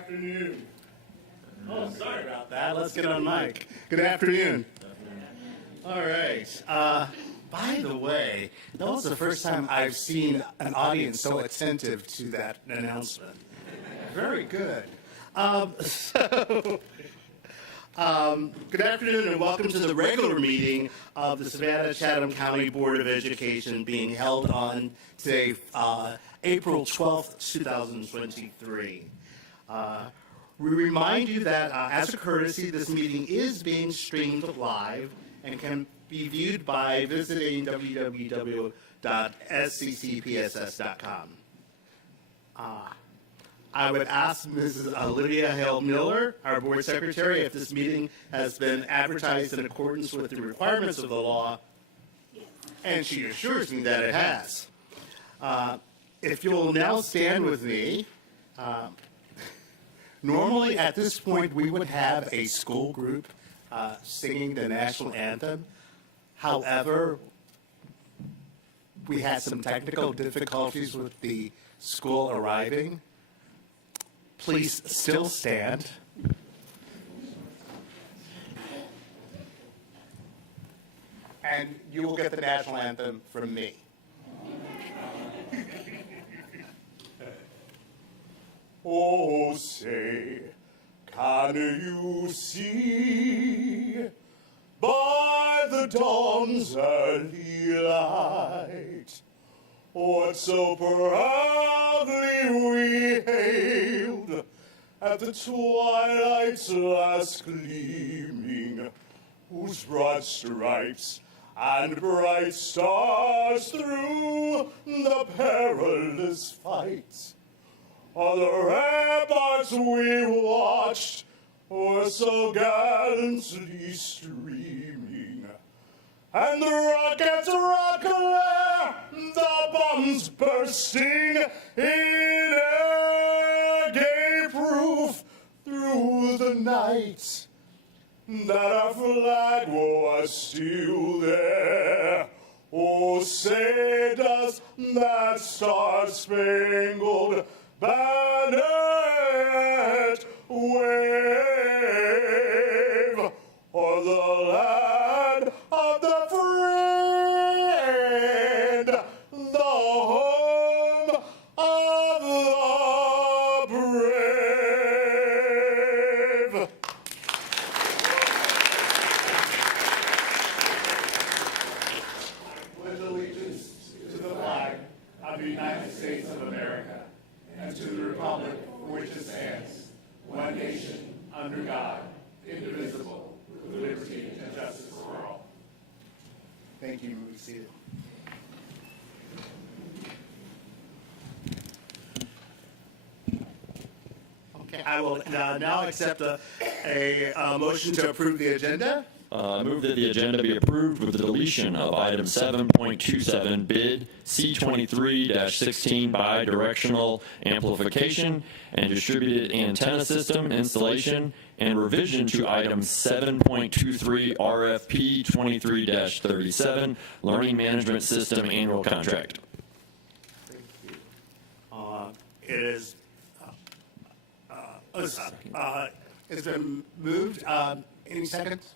afternoon. Oh, sorry about that. Let's get on mic. Good afternoon. All right. By the way, that was the first time I've seen an audience so attentive to that announcement. Very good. Good afternoon and welcome to the regular meeting of the Savannah-Chatham County Board of Education being held on today, April 12th, 2023. We remind you that as a courtesy, this meeting is being streamed live and can be viewed by visiting www.sccpss.com. I would ask Mrs. Olivia Hale-Miller, our board secretary, if this meeting has been advertised in accordance with the requirements of the law, and she assures me that it has. If you'll now stand with me, normally at this point we would have a school group singing the national anthem. However, we had some technical difficulties with the school arriving. Please still stand. And you will get the national anthem from me. Oh, say, can you see by the dawn's early light what so proudly we hailed at the twilight's last gleaming, whose broad stripes and bright stars through the perilous fight on the ramparts we watched were so gallantly streaming, and the rockets rockaway, the bombs bursting in air gave proof through the night that our flag was still there. Oh, say does that star-spangled banner yet wave o'er the land of the free, the home of the brave. I pledge allegiance to the flag of the United States of America and to the republic for which it stands, one nation, under God, indivisible, with liberty and justice for all. Thank you. Be seated. Okay, I will now accept a motion to approve the agenda. Move that the agenda be approved with the deletion of item 7.27 bid C23-16 bi-directional amplification and distributed antenna system installation and revision to item 7.23 RFP 23-37 learning management system annual contract. Thank you. It's been moved. Any seconds?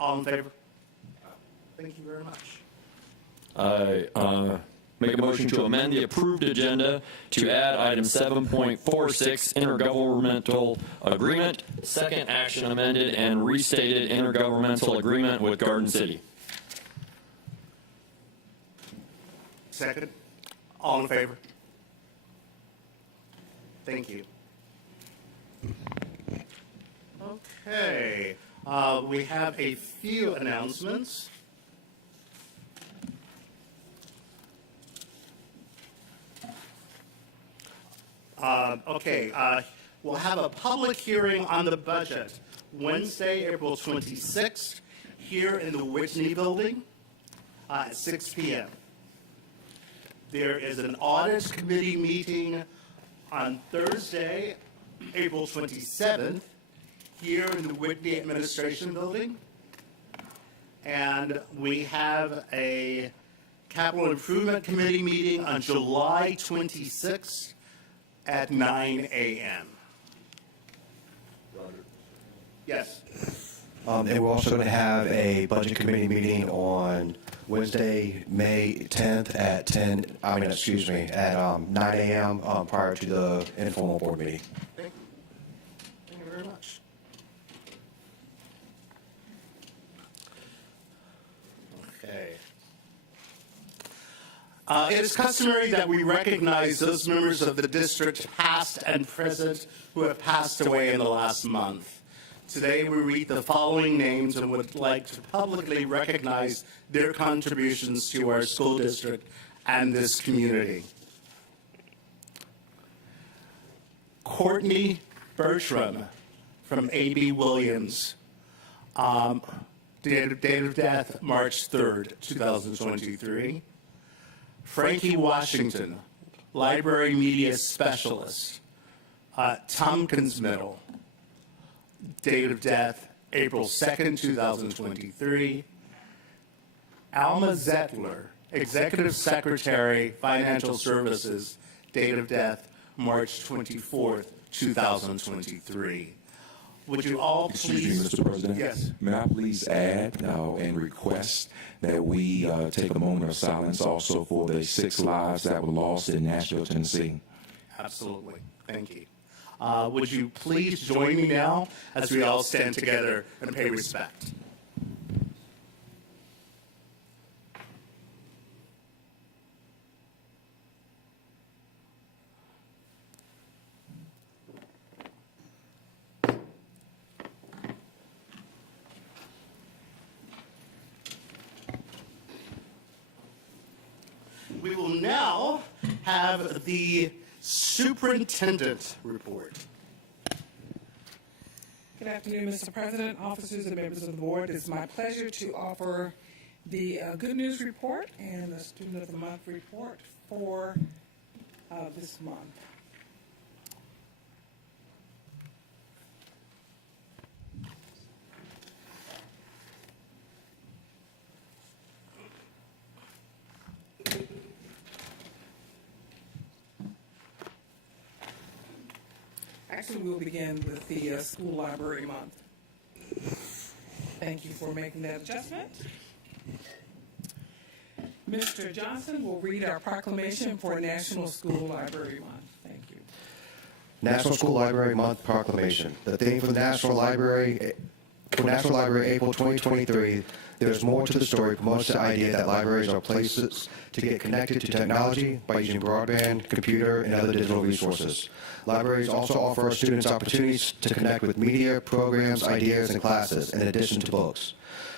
All in favor? Thank you very much. Make a motion to amend the approved agenda to add item 7.46 intergovernmental agreement, second action amended and restated intergovernmental agreement with Garden City. Second. All in favor? Thank you. Okay. We have a few announcements. We'll have a public hearing on the budget Wednesday, April 26th, here in the Whitney Building at 6 p.m. There is an audit committee meeting on Thursday, April 27th, here in the Whitney Administration Building. And we have a Capital Improvement Committee meeting on July 26th at 9 a.m. Yes. And we're also going to have a budget committee meeting on Wednesday, May 10th at 9 a.m. Prior to the informal board meeting. Thank you. Thank you very much. Okay. It is customary that we recognize those members of the district, past and present, who have passed away in the last month. Today, we read the following names and would like to publicly recognize their contributions to our school district and this community. Courtney Bertram from A.B. Williams. Date of death, March 3rd, 2023. Frankie Washington, Library Media Specialist, Tompkins Middle. Date of death, April 2nd, 2023. Alma Zettler, Executive Secretary, Financial Services. Date of death, March 24th, 2023. Would you all please... Excuse me, Mr. President? Yes. May I please add and request that we take a moment of silence also for the 6 lives that were lost in Nashville, Tennessee? Absolutely. Thank you. Would you please join me now as we all stand together and pay respect? We will now have the Superintendent report. Good afternoon, Mr. President, officers, and members of the board. It's my pleasure to offer the Good News Report and the Student of the Month report for this month. Actually, we'll begin with the School Library Month. Thank you for making that adjustment. Mr. Johnson will read our proclamation for National School Library Month. Thank you. National School Library Month Proclamation. The theme for the National Library April 2023, there's more to the story, promotes the idea that libraries are places to get connected to technology by using broadband, computer, and other digital resources. Libraries also offer our students opportunities to connect with media, programs, ideas, and classes, in addition to books.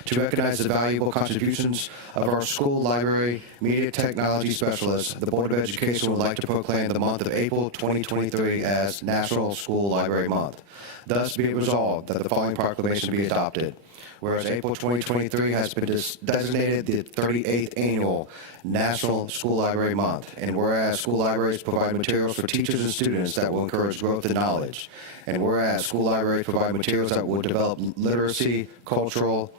To recognize the valuable contributions of our school library media technology specialists, the Board of Education would like to proclaim the month of April 2023 as National School Library Month. Thus, be it resolved that the following proclamation be adopted. Whereas April 2023 has been designated the 38th Annual National School Library Month, and whereas school libraries provide materials for teachers and students that will encourage growth and knowledge, and whereas school libraries provide materials that will develop literacy, cultural,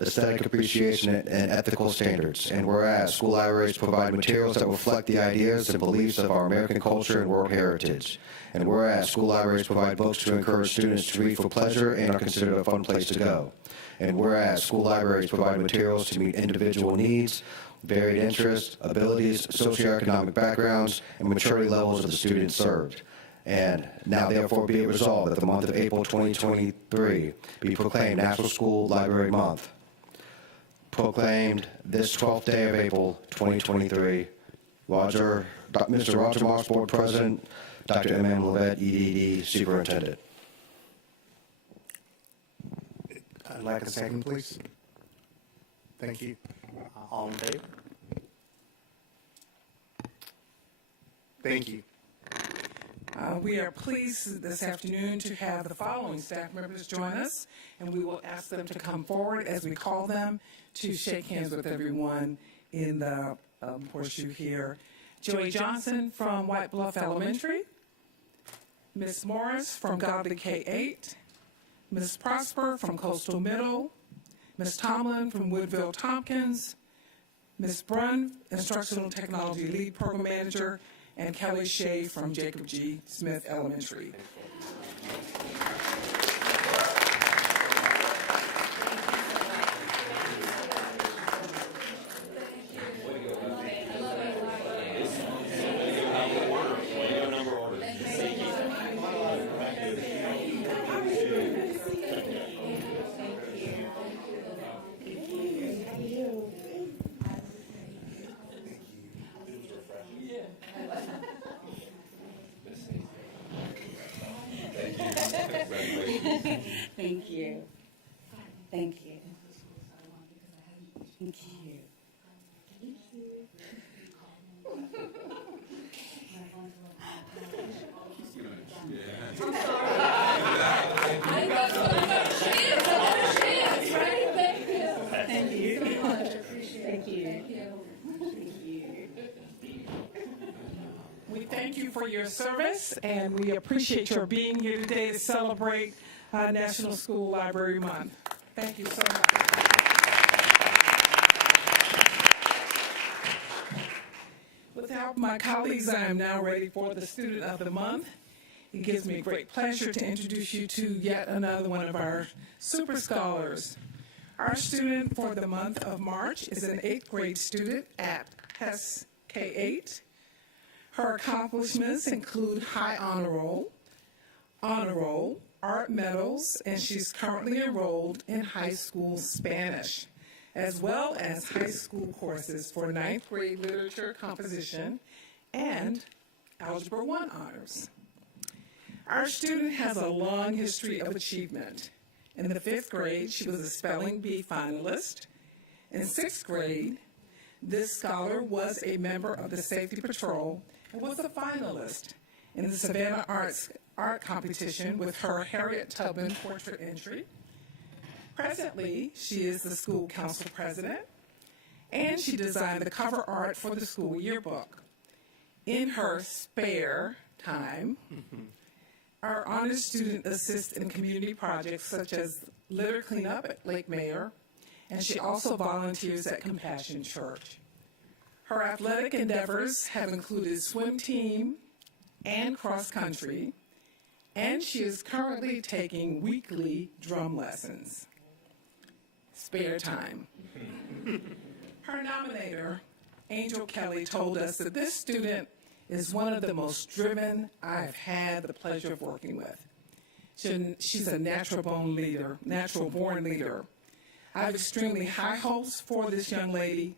aesthetic appreciation, and ethical standards, and whereas school libraries provide materials that reflect the ideas and beliefs of our American culture and world heritage, and whereas school libraries provide books to encourage students to read for pleasure and are considered a fun place to go, and whereas school libraries provide materials to meet individual needs, varied interests, abilities, socioeconomic backgrounds, and maturity levels of the students served. And now, therefore, be it resolved that the month of April 2023 be proclaimed National School Library Month. Proclaimed this 12th day of April 2023. Mr. Roger Moss, Board President, Dr. M.M. Levette, EDD, Superintendent. I'd like a second, please. Thank you. All in favor? Thank you. We are pleased this afternoon to have the following staff members join us, and we will ask them to come forward as we call them to shake hands with everyone in the horseshoe here. Joey Johnson from White Bluff Elementary, Ms. Morris from Godly K-8, Ms. Prosper from Coastal Middle, Ms. Tomlin from Woodville Tompkins, Ms. Brunn, Instructional Technology Lead Program Manager, and Kelly Shea from Jacob G. Smith Elementary. Thank you. Thank you. Thank you. Thank you so much. Thank you. We thank you for your service, and we appreciate your being here today to celebrate National School Library Month. Thank you so much. With the help of my colleagues, I am now ready for the Student of the Month. It gives me great pleasure to introduce you to yet another one of our super scholars. Our student for the month of March is an 8th grade student at HES K-8. Her accomplishments include high honor roll, art medals, and she's currently enrolled in high school Spanish, as well as high school courses for 9th grade literature composition and Algebra 1 honors. Our student has a long history of achievement. In the 5th grade, she was a Spelling Bee finalist. In 6th grade, this scholar was a member of the Safety Patrol and was a finalist in the Savannah Art Competition with her Harriet Tubman portrait entry. Presently, she is the school council president, and she designed the cover art for the school yearbook. In her spare time, our honors student assists in community projects such as litter cleanup at Lake Mayor, and she also volunteers at Compassion Church. Her athletic endeavors have included swim team and cross country, and she is currently taking weekly drum lessons. Spare time. Her nominator, Angel Kelly, told us that this student is one of the most driven I've had the pleasure of working with. She's a natural-born leader. I have extremely high hopes for this young lady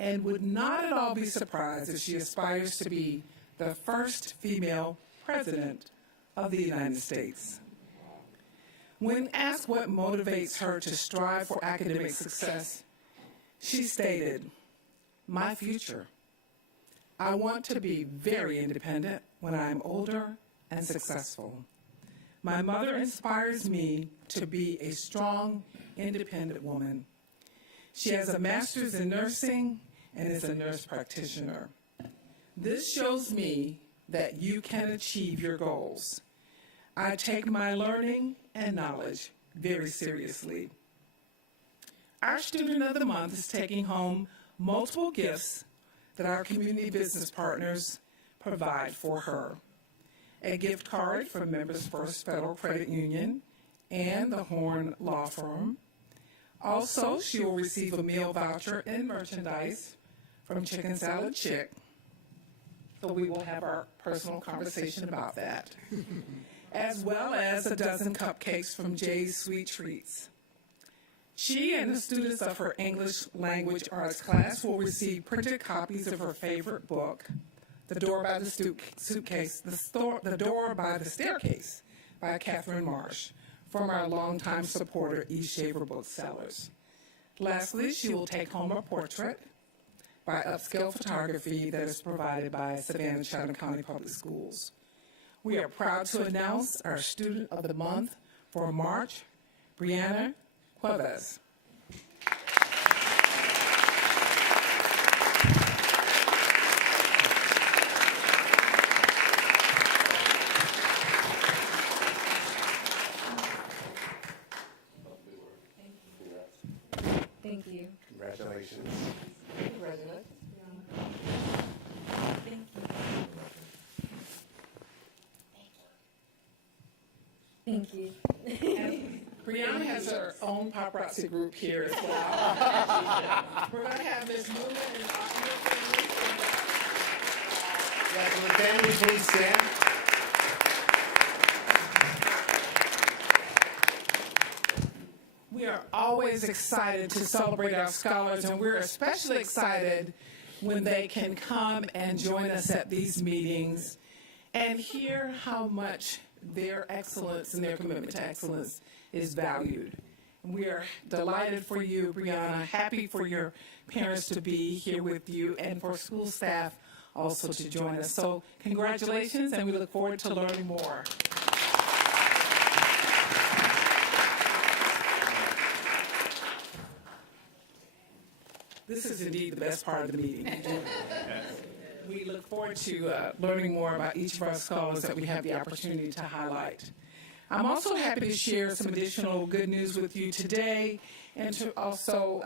and would not at all be surprised if she aspires to be the first female president of the United States. When asked what motivates her to strive for academic success, she stated, "My future. I want to be very independent when I am older and successful. My mother inspires me to be a strong, independent woman. She has a master's in nursing and is a nurse practitioner. This shows me that you can achieve your goals. I take my learning and knowledge very seriously." Our Student of the Month is taking home multiple gifts that our community business partners provide for her. A gift card from Members First Federal Credit Union and the Horn Law Firm. Also, she will receive a meal voucher and merchandise from Chicken Salad Chick. So we will have our personal conversation about that. As well as a dozen cupcakes from Jay's Sweet Treats. She and the students of her English language arts class will receive printed copies of her favorite book, The Door by the Staircase by Catherine Marsh, from our longtime supporter, East Shaver Booksellers. Lastly, she will take home a portrait by Upscale Photography that is provided by Savannah-Chatham County Public Schools. We are proud to announce our Student of the Month for March, Brianna Cuevas. Thank you. Congratulations. Congratulations. Thank you. Brianna has her own paparazzi group here as well. We're going to have Ms. Newman and your family. Yeah, can the family please stand? We are always excited to celebrate our scholars, and we're especially excited when they can come and join us at these meetings and hear how much their excellence and their commitment to excellence is valued. We are delighted for you, Brianna, happy for your parents to be here with you, and for school staff also to join us. So congratulations, and we look forward to learning more. This is indeed the best part of the meeting. We look forward to learning more about each of our scholars that we have the opportunity to highlight. I'm also happy to share some additional good news with you today, and to also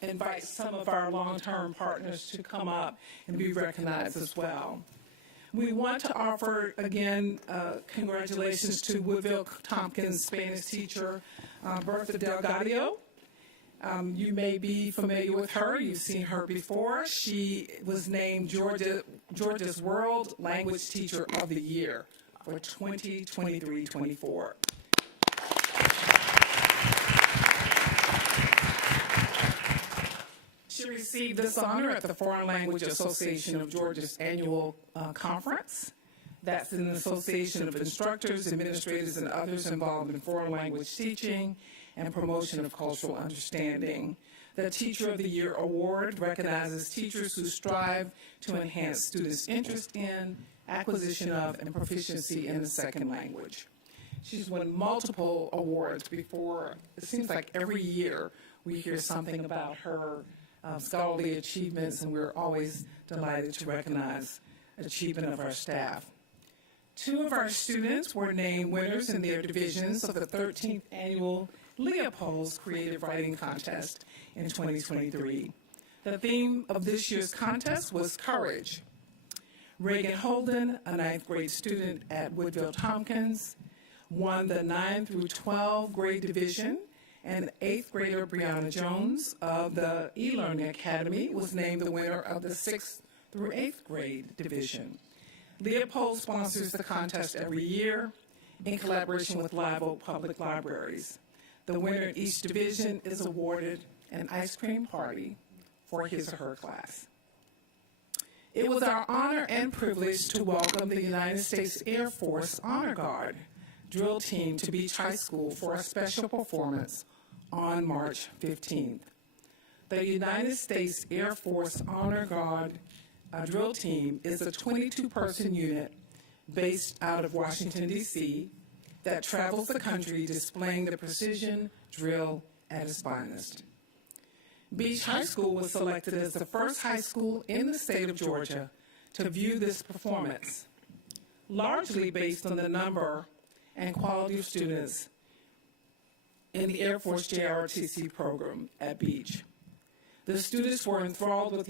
invite some of our long-term partners to come up and be recognized as well. We want to offer, again, congratulations to Woodville-Tompkins Spanish teacher, Bertha Delgado. You may be familiar with her. You've seen her before. She was named Georgia's World Language Teacher of the Year for 2023-24. She received this honor at the Foreign Language Association of Georgia's annual conference. That's an association of instructors, administrators, and others involved in foreign language teaching and promotion of cultural understanding. The Teacher of the Year Award recognizes teachers who strive to enhance students' interest in, acquisition of, and proficiency in a second language. She's won multiple awards before. It seems like every year we hear something about her scholarly achievements, and we're always delighted to recognize achievement of our staff. Two of our students were named winners in their divisions of the 13th Annual Leopold's Creative Writing Contest in 2023. The theme of this year's contest was courage. Reagan Holden, a 9th grade student at Woodville-Tompkins, won the 9 through 12 grade division, and 8th grader Brianna Jones of the E-Learning Academy was named the winner of the 6th through 8th grade division. Leopold sponsors the contest every year in collaboration with Live Oak Public Libraries. The winner in each division is awarded an ice cream party for his or her class. It was our honor and privilege to welcome the United States Air Force Honor Guard drill team to Beach High School for a special performance on March 15th. The United States Air Force Honor Guard drill team is a 22-person unit based out of Washington, D.C., that travels the country displaying the precision drill at its finest. Beach High School was selected as the first high school in the state of Georgia to view this performance, largely based on the number and quality of students in the Air Force JROTC program at Beach. The students were enthralled with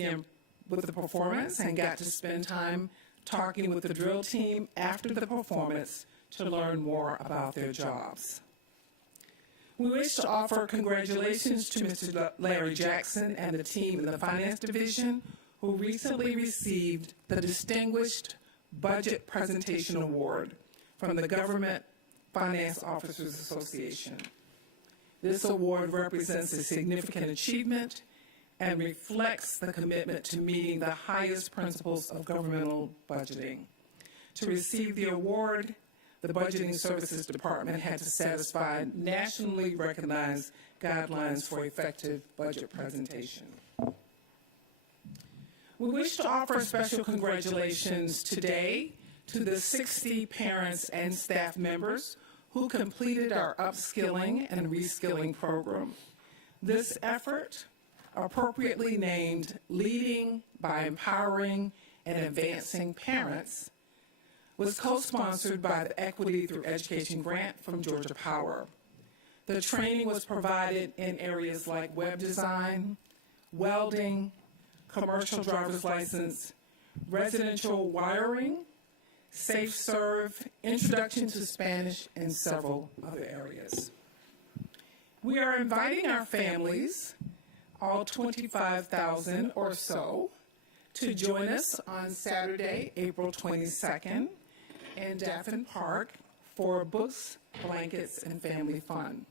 the performance and got to spend time talking with the drill team after the performance to learn more about their jobs. We wish to offer congratulations to Mr. Larry Jackson and the team in the Finance Division, who recently received the Distinguished Budget Presentation Award from the Government Finance Officers Association. This award represents a significant achievement and reflects the commitment to meeting the highest principles of governmental budgeting. To receive the award, the Budgeting Services Department had to satisfy nationally recognized guidelines for effective budget presentation. We wish to offer special congratulations today to the 60 parents and staff members who completed our upskilling and reskilling program. This effort, appropriately named Leading by Empowering and Advancing Parents, was co-sponsored by the Equity Through Education grant from Georgia Power. The training was provided in areas like web design, welding, commercial driver's license, residential wiring, Safe Serve, Introduction to Spanish, and several other areas. We are inviting our families, all 25,000 or so, to join us on Saturday, April 22nd in Daffin Park for books, blankets, and family fun.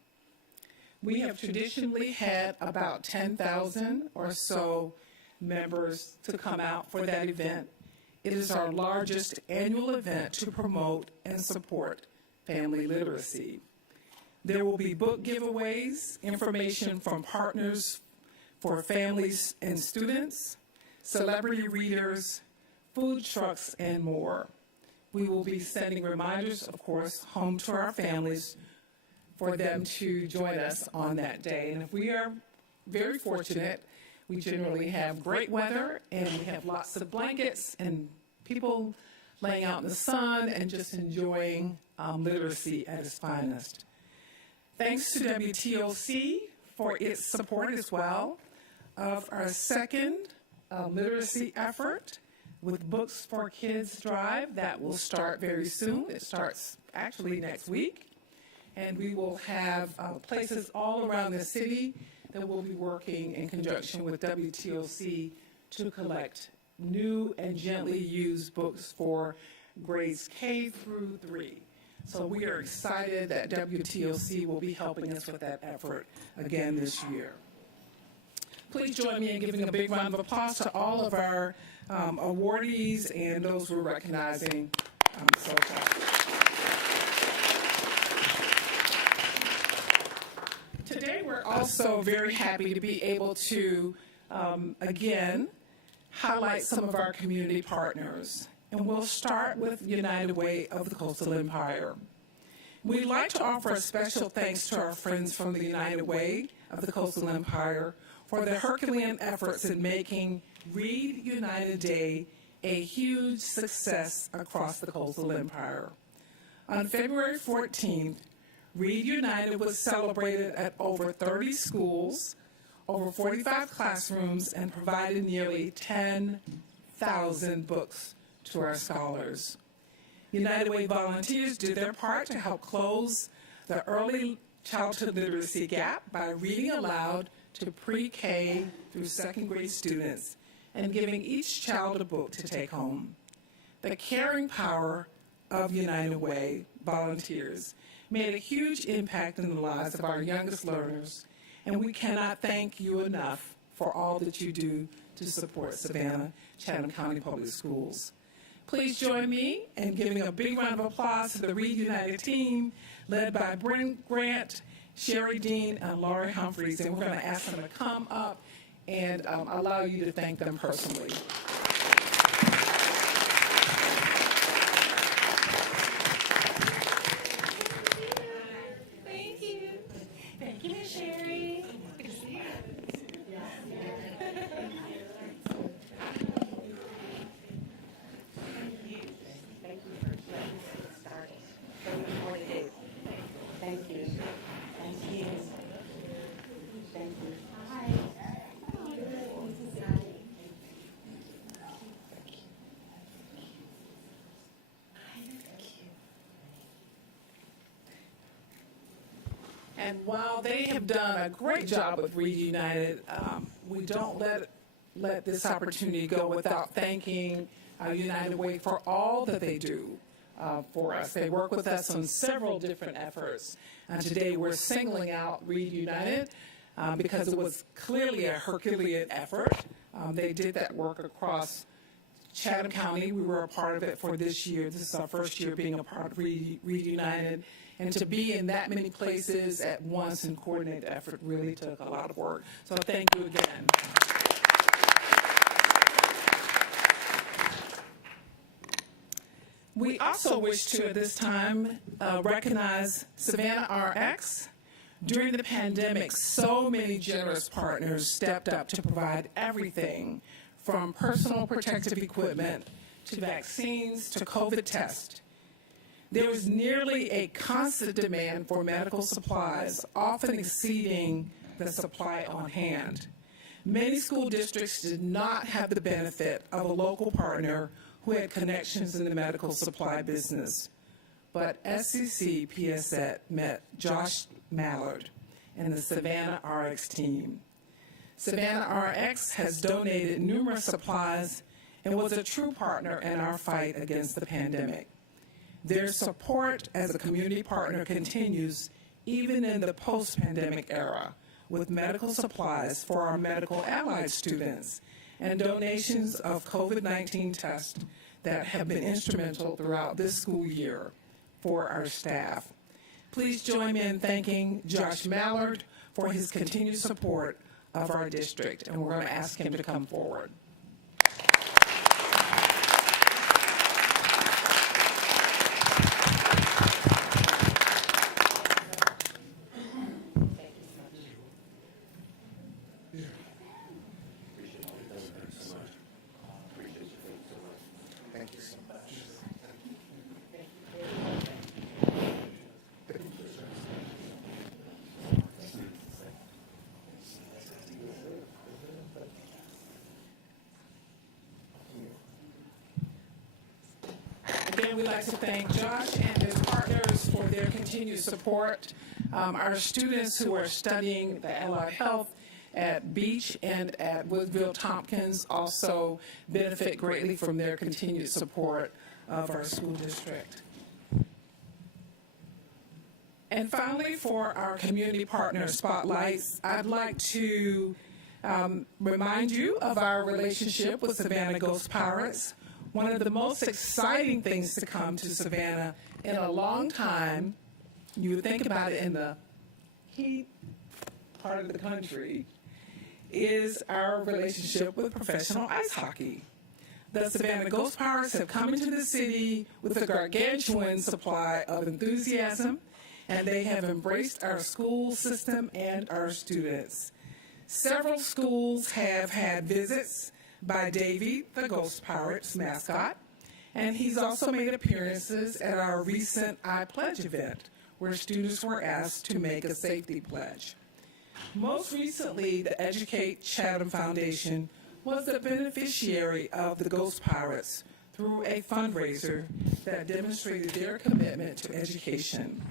We have traditionally had about 10,000 or so members to come out for that event. It is our largest annual event to promote and support family literacy. There will be book giveaways, information from partners for families and students, celebrity readers, food trucks, and more. We will be sending reminders, of course, home to our families for them to join us on that day. And if we are very fortunate, we generally have great weather and we have lots of blankets and people laying out in the sun and just enjoying literacy at its finest. Thanks to WTOC for its support as well of our second literacy effort with Books for Kids Drive. That will start very soon. It starts actually next week. And we will have places all around the city that will be working in conjunction with WTOC to collect new and gently used books for grades K through 3. So we are excited that WTOC will be helping us with that effort again this year. Please join me in giving a big round of applause to all of our awardees and those we're recognizing so far. Today we're also very happy to be able to, again, highlight some of our community partners. And we'll start with United Way of the Coastal Empire. We'd like to offer a special thanks to our friends from the United Way of the Coastal Empire for their Herculean efforts in making Read United Day a huge success across the Coastal Empire. On February 14th, Read United was celebrated at over 30 schools, over 45 classrooms, and provided nearly 10,000 books to our scholars. United Way volunteers did their part to help close the early childhood literacy gap by reading aloud to pre-K through second grade students and giving each child a book to take home. The caring power of United Way volunteers made a huge impact in the lives of our youngest learners, and we cannot thank you enough for all that you do to support Savannah-Chatham County Public Schools. Please join me in giving a big round of applause to the Read United team led by Brent Grant, Sherry Dean, and Laurie Humphreys, and we're going to ask them to come up and allow you to thank them personally. Thank you. Thank you, Ms. Sherry. Thank you. Thank you. Thank you. And while they have done a great job with Read United, we don't let this opportunity go without thanking United Way for all that they do for us. They work with us on several different efforts. Today we're singling out Read United because it was clearly a Herculean effort. They did that work across Chatham County. We were a part of it for this year. This is our first year being a part of Read United. And to be in that many places at once and coordinate the effort really took a lot of work. So thank you again. We also wish to, at this time, recognize Savannah-RX. During the pandemic, so many generous partners stepped up to provide everything from personal protective equipment to vaccines to COVID tests. There was nearly a constant demand for medical supplies, often exceeding the supply on hand. Many school districts did not have the benefit of a local partner who had connections in the medical supply business. But SCC PSET met Josh Mallard and the Savannah-RX team. Savannah-RX has donated numerous supplies and was a true partner in our fight against the pandemic. Their support as a community partner continues even in the post-pandemic era with medical supplies for our medical allied students and donations of COVID-19 tests that have been instrumental throughout this school year for our staff. Please join me in thanking Josh Mallard for his continued support of our district, and we're going to ask him to come forward. Thank you so much. Again, we'd like to thank Josh and his partners for their continued support. Our students who are studying the allied health at Beach and at Woodville Tompkins also benefit greatly from their continued support of our school district. And finally, for our community partner spotlights, I'd like to remind you of our relationship with Savannah Ghost Pirates. One of the most exciting things to come to Savannah in a long time, you would think about it in the heat part of the country, is our relationship with professional ice hockey. The Savannah Ghost Pirates have come into the city with a gargantuan supply of enthusiasm, and they have embraced our school system and our students. Several schools have had visits by Davy, the Ghost Pirates mascot, and he's also made appearances at our recent I Pledge event, where students were asked to make a safety pledge. Most recently, the Educate Chatham Foundation was the beneficiary of the Ghost Pirates through a fundraiser that demonstrated their commitment to education.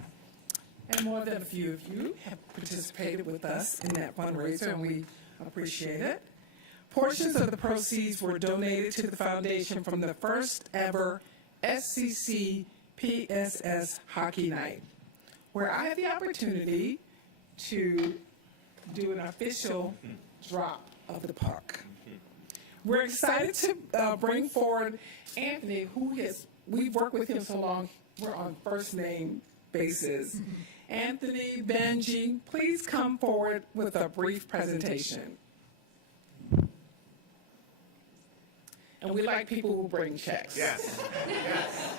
And more than a few of you have participated with us in that fundraiser, and we appreciate it. Portions of the proceeds were donated to the foundation from the first ever SCC PSS Hockey Night, where I had the opportunity to do an official drop of the puck. We're excited to bring forward Anthony, we've worked with him so long, we're on first name basis. Anthony, Benji, please come forward with a brief presentation. And we like people who bring checks. Yes. Yes.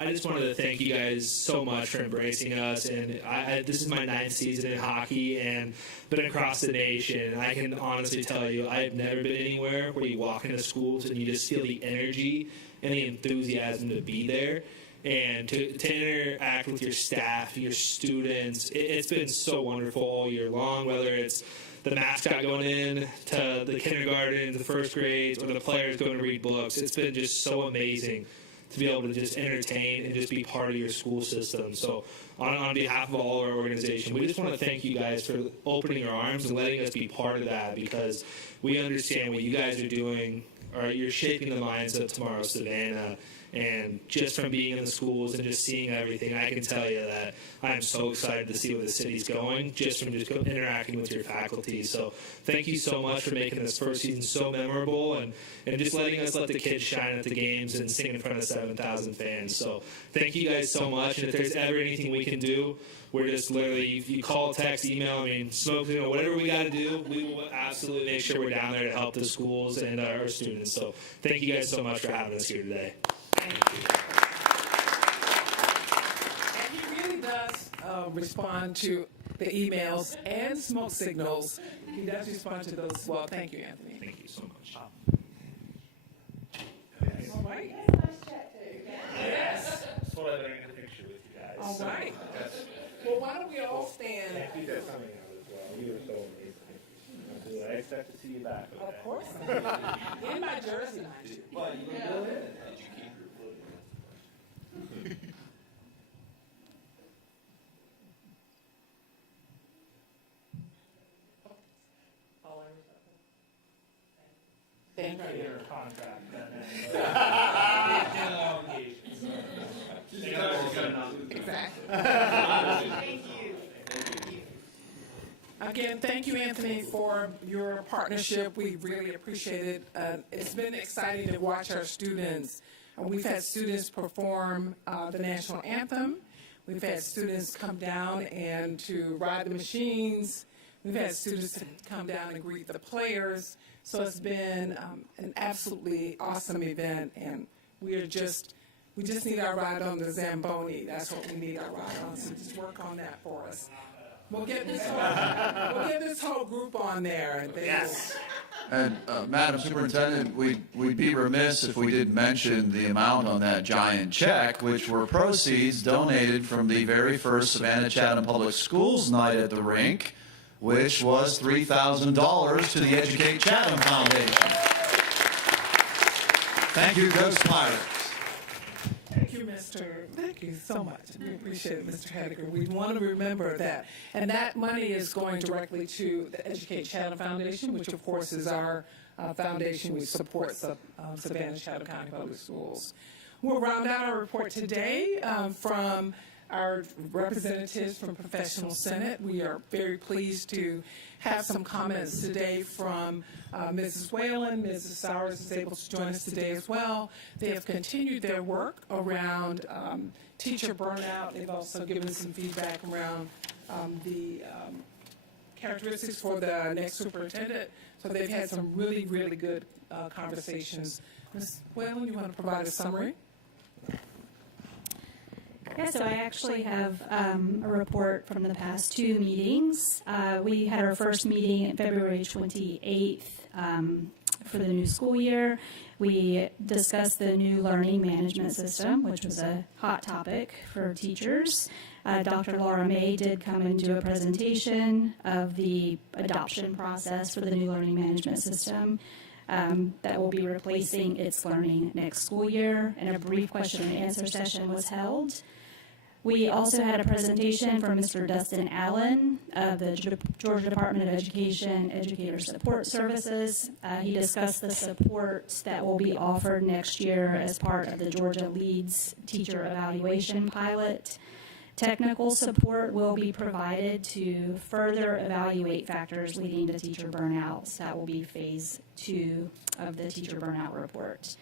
I just wanted to thank you guys so much for embracing us. And this is my 9th season in hockey and been across the nation. And I can honestly tell you, I've never been anywhere where you walk into schools and you just feel the energy and the enthusiasm to be there. And to interact with your staff, your students, it's been so wonderful all year long, whether it's the mascot going in to the kindergarten, the first grades, or the players going to read books. It's been just so amazing to be able to just entertain and just be part of your school system. So on behalf of all our organization, we just want to thank you guys for opening your arms and letting us be part of that, because we understand what you guys are doing, or you're shaping the minds of tomorrow's Savannah. And just from being in the schools and just seeing everything, I can tell you that I'm so excited to see where the city's going, just from just interacting with your faculty. So thank you so much for making this first season so memorable and just letting us let the kids shine at the games and sing in front of 7,000 fans. So thank you guys so much. And if there's ever anything we can do, we're just literally, if you call, text, email, smoke, whatever we got to do, we will absolutely make sure we're down there to help the schools and our students. So thank you guys so much for having us here today. And he really does respond to the emails and smoke signals. He does respond to those as well. Thank you, Anthony. Thank you so much. All right. Yes. That's what I learned in the picture with you guys. All right. Well, why don't we all stand? Thank you for coming out as well. You were so amazing. I expect to see you back. Okay? Of course. In my jersey, mind you. Well, you were doing it. Thank you. Your contract. Exactly. Thank you. Again, thank you, Anthony, for your partnership. We really appreciate it. It's been exciting to watch our students. We've had students perform the national anthem. We've had students come down and to ride the machines. We've had students to come down and greet the players. So it's been an absolutely awesome event, and we just need our ride on the Zamboni. That's what we need our ride on. So just work on that for us. We'll get this whole group on there. And Yes. And Madam Superintendent, we'd be remiss if we didn't mention the amount on that giant check, which were proceeds donated from the very first Savannah-Chatham Public Schools night at the rink, which was $3,000 to the Educate Chatham Foundation. Thank you, Ghost Pirates. Thank you so much. We appreciate it, Mr. Hediger. We want to remember that. And that money is going directly to the Educate Chatham Foundation, which of course is our foundation which supports Savannah-Chatham County Public Schools. We'll round out our report today from our representatives from Professional Senate. We are very pleased to have some comments today from Mrs. Whalen. Mrs. Sowers is able to join us today as well. They have continued their work around teacher burnout. They've also given some feedback around the characteristics for the next superintendent. So they've had some really, really good conversations. Ms. Whalen, you want to provide a summary? Yeah, so I actually have a report from the past two meetings. We had our first meeting on February 28th for the new school year. We discussed the new learning management system, which was a hot topic for teachers. Dr. Laura May did come and do a presentation of the adoption process for the new learning management system. That will be replacing its learning next school year, and a brief question and answer session was held. We also had a presentation from Mr. Dustin Allen of the Georgia Department of Education Educator Support Services. He discussed the supports that will be offered next year as part of the Georgia Leads Teacher Evaluation Pilot. Technical support will be provided to further evaluate factors leading to teacher burnouts. That will be phase 2 of the teacher burnout report.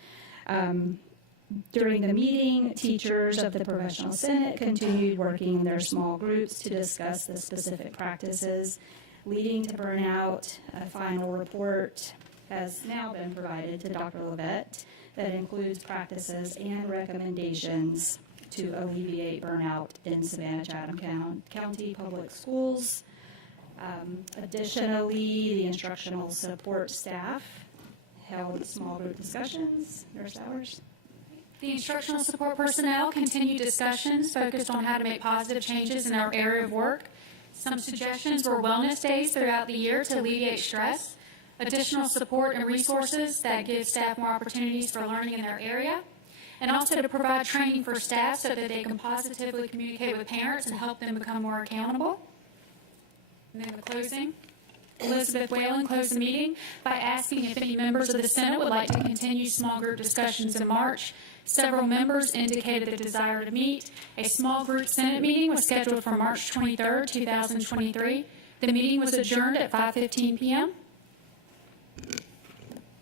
During the meeting, teachers of the Professional Senate continued working in their small groups to discuss the specific practices leading to burnout. A final report has now been provided to Dr. Levette that includes practices and recommendations to alleviate burnout in Savannah-Chatham County Public Schools. Additionally, the instructional support staff held small group discussions. Nurse Sowers. The instructional support personnel continued discussions focused on how to make positive changes in our area of work. Some suggestions were wellness days throughout the year to alleviate stress, additional support and resources that give staff more opportunities for learning in their area, and also to provide training for staff so that they can positively communicate with parents and help them become more accountable. And then the closing. Elizabeth Whalen closed the meeting by asking if any members of the Senate would like to continue small group discussions in March. Several members indicated the desire to meet. A small group Senate meeting was scheduled for March 23rd, 2023. The meeting was adjourned at 5:15 p.m.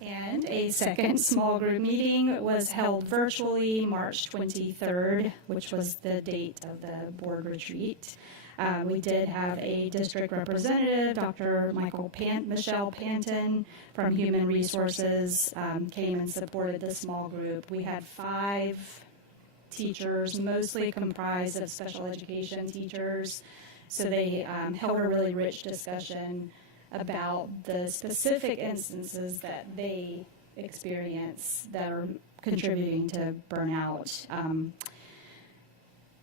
And a second small group meeting was held virtually March 23rd, which was the date of the board retreat. We did have a district representative, Dr. Michelle Panton from Human Resources, came and supported the small group. We had 5 teachers, mostly comprised of special education teachers. So they held a really rich discussion about the specific instances that they experience that are contributing to burnout.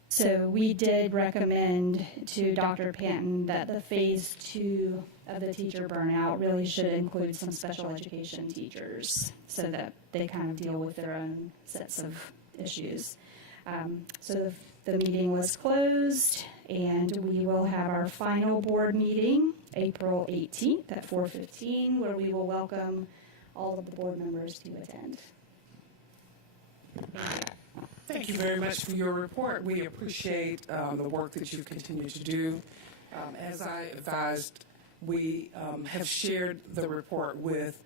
So we did recommend to Dr. Panton that the phase 2 of the teacher burnout really should include some special education teachers so that they kind of deal with their own sets of issues. So the meeting was closed, and we will have our final board meeting April 18th at 4:15, where we will welcome all of the board members to attend. Thank you very much for your report. We appreciate the work that you continue to do. As I advised We have shared the report with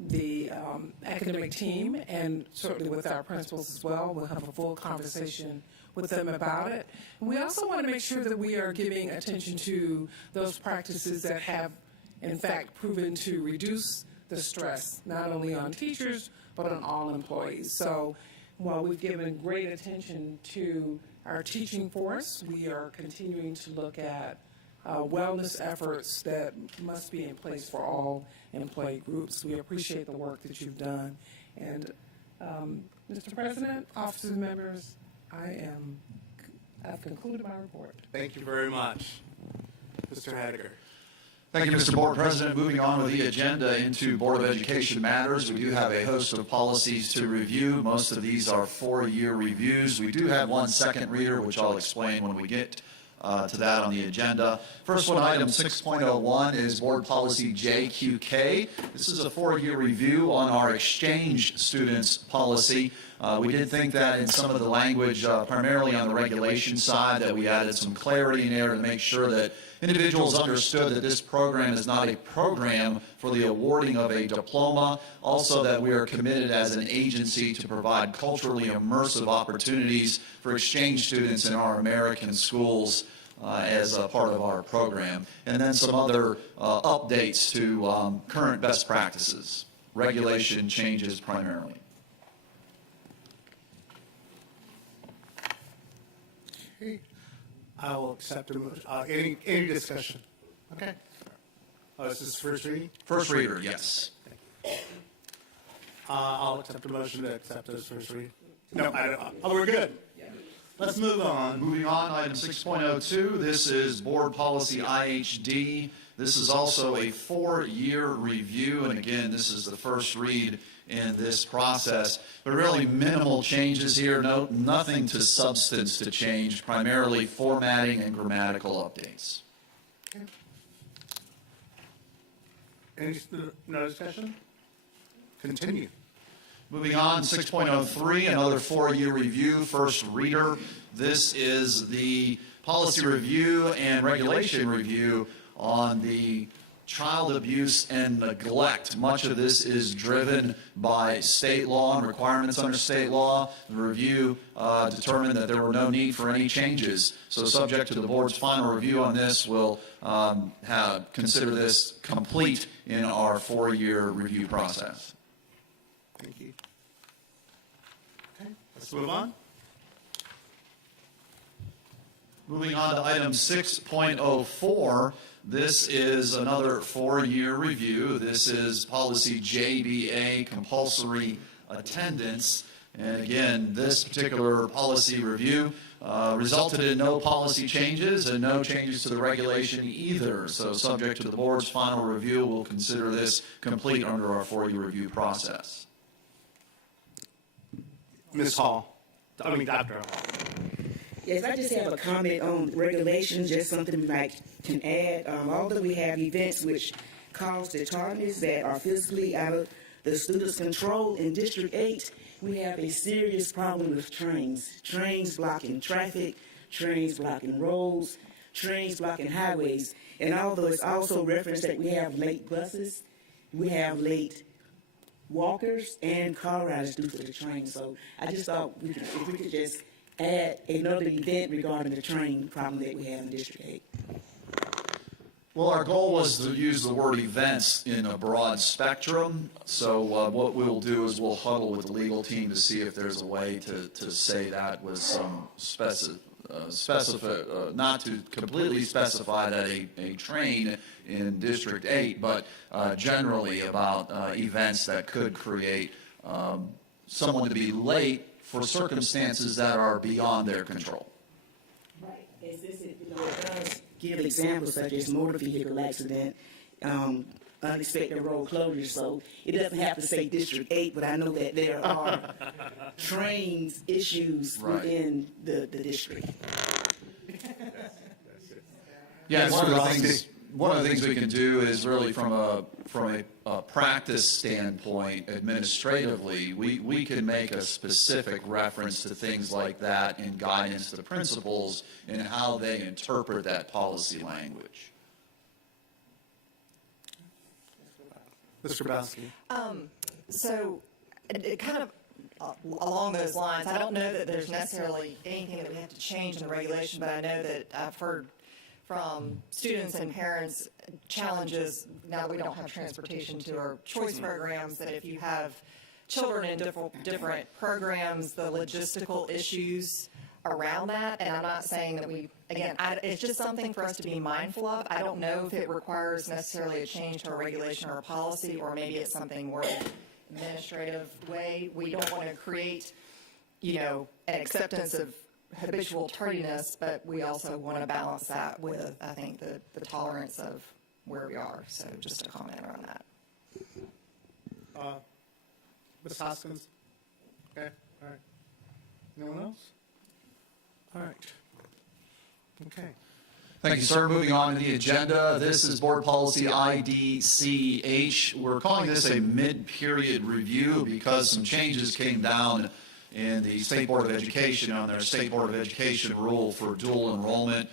the academic team and certainly with our principals as well. We'll have a full conversation with them about it. And we also want to make sure that we are giving attention to those practices that have, in fact, proven to reduce the stress, not only on teachers, but on all employees. So while we've given great attention to our teaching force, we are continuing to look at wellness efforts that must be in place for all employee groups. We appreciate the work that you've done. And Mr. President, officers and members, I've concluded my report. Thank you very much. Mr. Hediger. Thank you, Mr. Board President. Moving on with the agenda into Board of Education matters, we do have a host of policies to review. Most of these are 4-year reviews. We do have one second reader, which I'll explain when we get to that on the agenda. First one, item 6.01, is Board Policy JQK. This is a 4-year review on our exchange students policy. We did think that in some of the language, primarily on the regulation side, that we added some clarity in there to make sure that individuals understood that this program is not a program for the awarding of a diploma. Also, that we are committed as an agency to provide culturally immersive opportunities for exchange students in our American schools as a part of our program. And then some other updates to current best practices, regulation changes primarily. Okay. I will accept a motion. Any discussion? Okay. Oh, this is first reading? First reader, yes. I'll accept a motion to accept this first reading. No, I don't. Oh, we're good. Let's move on. Moving on, item 6.02, this is Board Policy IHD. This is also a 4-year review, and again, this is the first read in this process. But really minimal changes here, nothing to substance to change, primarily formatting and grammatical updates. Okay. Any no discussion? Continue. Moving on, 6.03, another 4-year review, first reader. This is the policy review and regulation review on the child abuse and neglect. Much of this is driven by state law and requirements under state law. The review determined that there were no need for any changes. So subject to the board's final review on this, we'll consider this complete in our 4-year review process. Thank you. Okay, let's move on. Moving on to item 6.04, this is another 4-year review. This is policy JBA, compulsory attendance. And again, this particular policy review resulted in no policy changes and no changes to the regulation either. So subject to the board's final review, we'll consider this complete under our 4-year review process. Ms. Hall. Dr. Hall. Yes, I just have a comment on regulations, just something we can add. Although we have events which cause the tardiness that are physically out of the student's control in District 8, we have a serious problem with trains. Trains blocking traffic, trains blocking roads, trains blocking highways. And although it's also referenced that we have late buses, we have late walkers and car riders due to the train. So I just thought if we could just add another event regarding the train problem that we have in District 8. Well, our goal was to use the word events in a broad spectrum. So what we'll do is we'll huddle with the legal team to see if there's a way to say that with some not to completely specify that a train in District 8, but generally about events that could create someone to be late for circumstances that are beyond their control. Right. As this, it does give examples such as motor vehicle accident, unexpected road closures. So it doesn't have to say District 8, but I know that there are trains issues within the district. Yeah, one of the things we can do is really from a practice standpoint, administratively, we can make a specific reference to things like that in guidance to principals and how they interpret that policy language. Mr. Grabowski. So it kind of along those lines, I don't know that there's necessarily anything that we have to change in the regulation, but I know that I've heard from students and parents challenges now that we don't have transportation to our choice programs, that if you have children in different programs, the logistical issues around that. And I'm not saying that it's just something for us to be mindful of. I don't know if it requires necessarily a change to a regulation or a policy, or maybe it's something more administrative way. We don't want to create, an acceptance of habitual tardiness, but we also want to balance that with, I think, the tolerance of where we are. So just a comment around that. Ms. Hoskins? Okay, all right. Anyone else? All right. Okay. Thank you, sir. Moving on to the agenda. This is Board Policy IDCH. We're calling this a mid-period review because some changes came down in the State Board of Education on their State Board of Education rule for dual enrollment.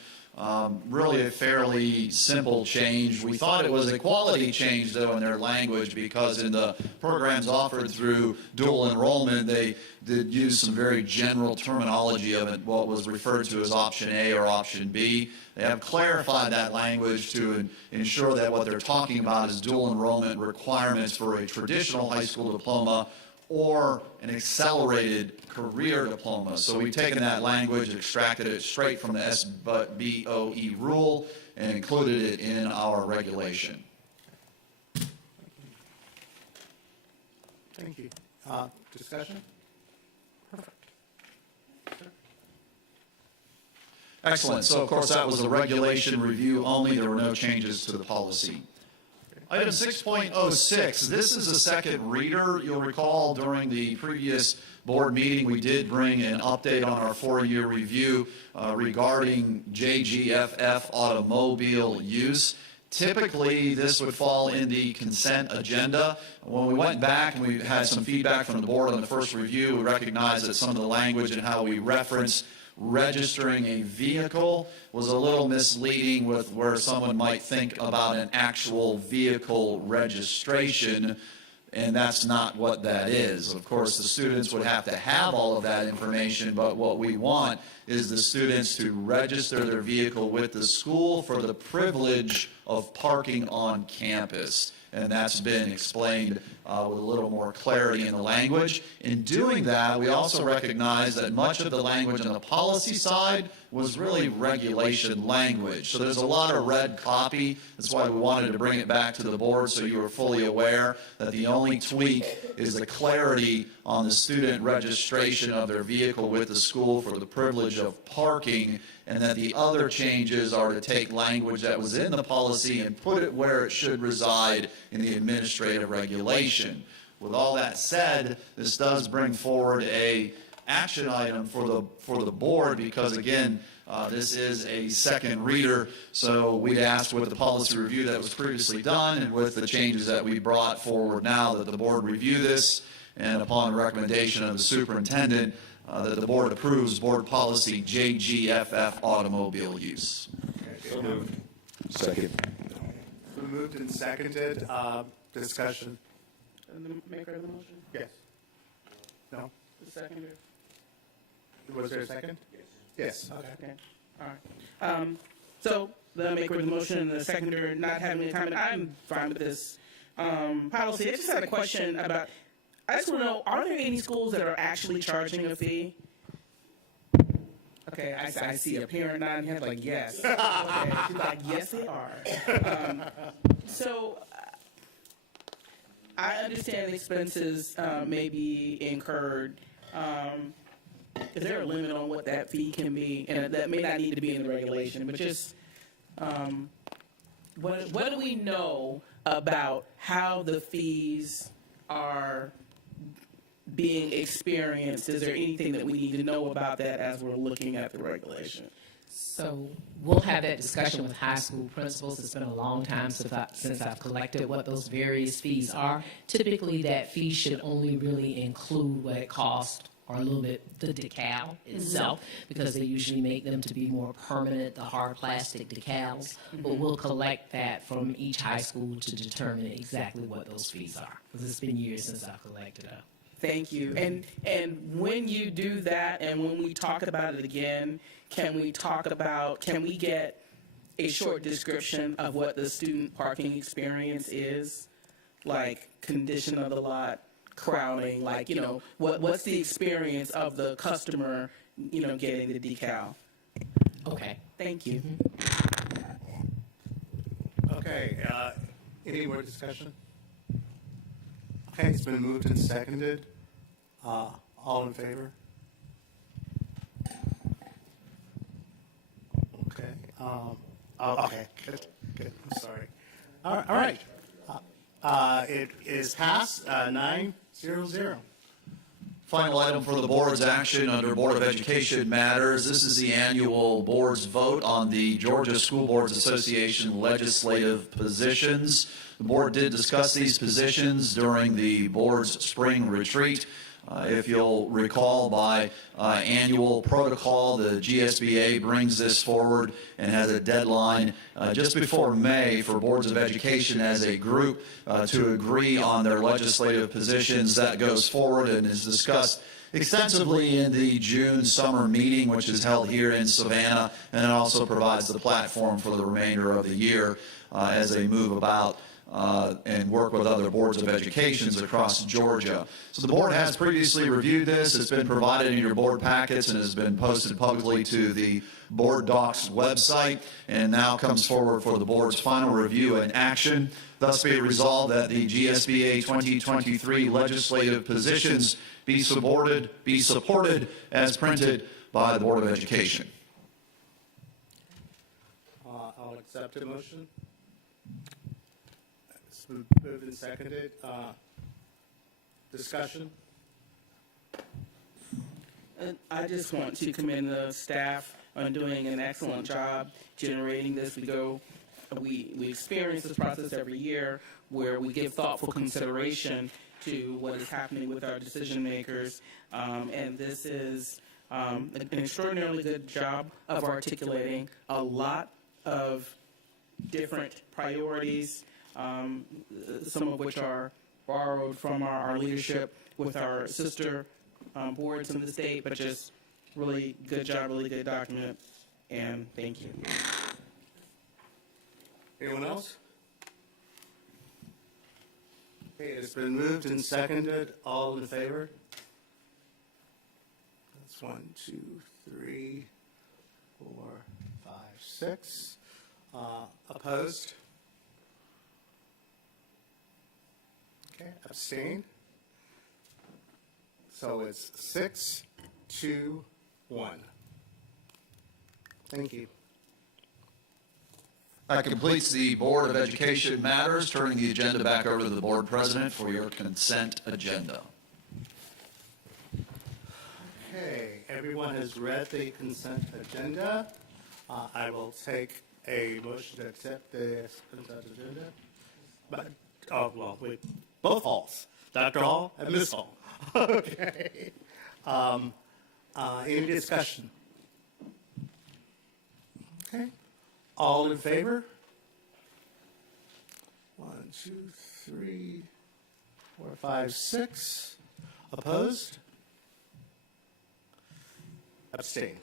Really a fairly simple change. We thought it was a quality change, though, in their language, because in the programs offered through dual enrollment, they did use some very general terminology of it, what was referred to as option A or option B. They have clarified that language to ensure that what they're talking about is dual enrollment requirements for a traditional high school diploma or an accelerated career diploma. So we've taken that language, extracted it straight from the SBOE rule, and included it in our regulation. Thank you. Discussion? Perfect. Excellent. So, of course, that was a regulation review only. There were no changes to the policy. Item 6.06, this is a second reader. You'll recall during the previous board meeting, we did bring an update on our 4-year review regarding JGFF automobile use. Typically, this would fall in the consent agenda. When we went back and we had some feedback from the board on the first review, we recognized that some of the language and how we reference registering a vehicle was a little misleading with where someone might think about an actual vehicle registration, and that's not what that is. Of course, the students would have to have all of that information, but what we want is the students to register their vehicle with the school for the privilege of parking on campus. And that's been explained with a little more clarity in the language. In doing that, we also recognize that much of the language on the policy side was really regulation language. So there's a lot of red copy. That's why we wanted to bring it back to the board so you were fully aware that the only tweak is the clarity on the student registration of their vehicle with the school for the privilege of parking, and that the other changes are to take language that was in the policy and put it where it should reside in the administrative regulation. With all that said, this does bring forward a action item for the board because, again, this is a second reader, so we'd asked with the policy review that was previously done and with the changes that we brought forward now that the board review this, and upon the recommendation of the superintendent, that the board approves board policy JGFF automobile use. So moved. Second. So moved and seconded. Discussion? And the maker of the motion? Yes. No? The seconder? Was there a second? Yes. Okay. All right. So the maker of the motion and the seconder not having any comment, I'm fine with this policy. I just had a question about, I just want to know, are there any schools that are actually charging a fee? Okay, I see a parent nodding head like, yes. Okay. She's like, yes, they are. So I understand expenses may be incurred. Is there a limit on what that fee can be? And that may not need to be in the regulation, but just what do we know about how the fees are being experienced? Is there anything that we need to know about that as we're looking at the regulation? So we'll have that discussion with high school principals. It's been a long time since I've collected what those various fees are. Typically, that fee should only really include what it costs or a little bit the decal itself, because they usually make them to be more permanent, the hard plastic decals. But we'll collect that from each high school to determine exactly what those fees are, because it's been years since I've collected them. Thank you. And when you do that, and when we talk about it again, can we get a short description of what the student parking experience is? Like condition of the lot, crowding, like, you know, what's the experience of the customer, you know, getting the decal? Okay. Thank you. Okay, any more discussion? Okay, it's been moved and seconded. All in favor? Okay. Okay, good, I'm sorry. All right. It is passed, 9-0-0. Final item for the board's action under Board of Education matters. This is the annual board's vote on the Georgia School Boards Association legislative positions. The board did discuss these positions during the board's spring retreat. If you'll recall, by annual protocol, the GSBA brings this forward and has a deadline just before May for boards of education as a group to agree on their legislative positions. That goes forward and is discussed extensively in the June summer meeting, which is held here in Savannah, and it also provides the platform for the remainder of the year as they move about and work with other boards of educations across Georgia. So the board has previously reviewed this. It's been provided in your board packets and has been posted publicly to the Board Docs website, and now comes forward for the board's final review and action. Thus be it resolved that the GSBA 2023 legislative positions be supported as printed by the Board of Education. I'll accept a motion. It's been moved and seconded. Discussion? And I just want to commend the staff on doing an excellent job generating this. We experience this process every year where we give thoughtful consideration to what is happening with our decision makers. And this is an extraordinarily good job of articulating a lot of different priorities, some of which are borrowed from our leadership with our sister boards in the state, but just really good job, really good document, and thank you. Anyone else? Okay, it's been moved and seconded. All in favor? That's 1, 2, 3, 4, 5, 6. Opposed? Okay, abstain. So it's 6-2-1. Thank you. That completes the Board of Education matters. Turning the agenda back over to the board president for your consent agenda. Okay, everyone has read the consent agenda. I will take a motion to accept the consent agenda. But, wait, both halls, Dr. Hall and Ms. Hall. Okay. Any discussion? Okay. All in favor? 1, 2, 3, 4, 5, 6. Opposed? Abstain.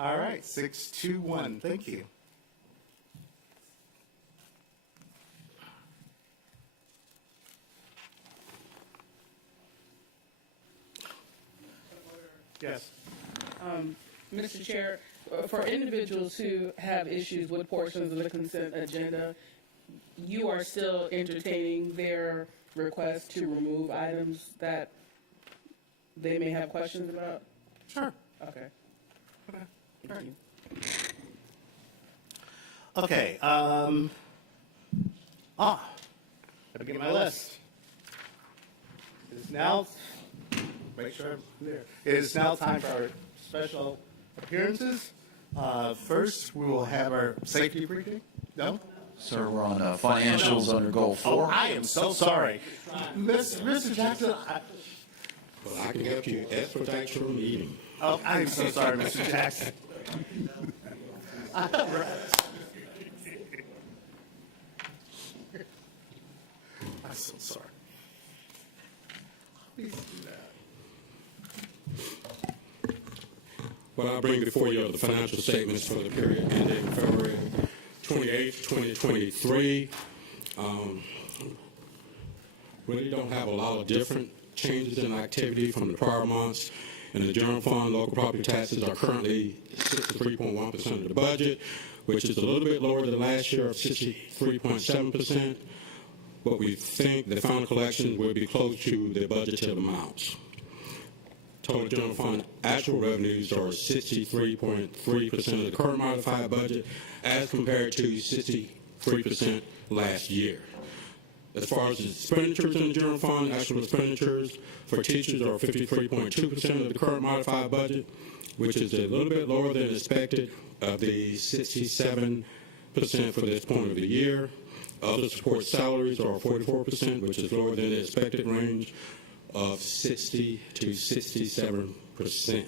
All right, 6-2-1. Thank you. Yes. Mr. Chair, for individuals who have issues with portions of the consent agenda, you are still entertaining their request to remove items that they may have questions about? Sure. Okay. Thank you. Okay. Gotta get my list. It's now. Make sure I'm there. It is now time for our special appearances. First, we will have our safety briefing. No? Sir, we're on financials under Goal 4. Oh, I am so sorry. Mr. Jackson, Well, I can help you expedite your meeting. Oh, I'm so sorry, Mr. Jackson. I'm so sorry. Please do that. What I bring before you are the financial statements for the period ending February 28th, 2023. Really don't have a lot of different changes in activity from the prior months. In the general fund, local property taxes are currently 63.1% of the budget, which is a little bit lower than last year of 63.7%. But we think the final collection will be close to the budgeted amounts. Total general fund actual revenues are 63.3% of the current modified budget as compared to 63% last year. As far as expenditures in the general fund, actual expenditures for teachers are 53.2% of the current modified budget, which is a little bit lower than expected of the 67% for this point of the year. Other support salaries are 44%, which is lower than the expected range of 60 to 67%.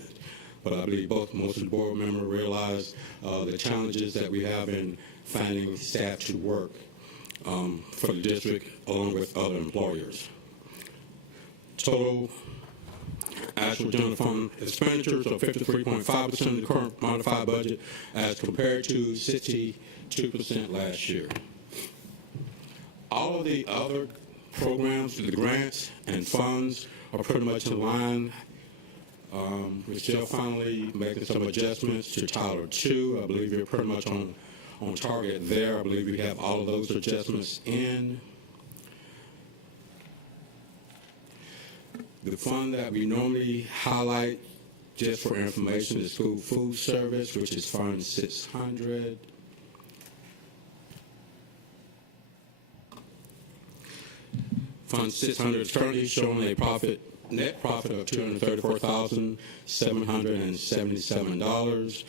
But I believe most of the board members realize the challenges that we have in finding staff to work for the district along with other employers. Total actual general fund expenditures are 53.5% of the current modified budget as compared to 62% last year. All of the other programs, the grants and funds are pretty much in line. We're still finally making some adjustments to Title II. I believe we're pretty much on target there. I believe we have all of those adjustments in. The fund that we normally highlight just for information is school food service, which is Fund 600. Fund 600 is currently showing a net profit of $234,777.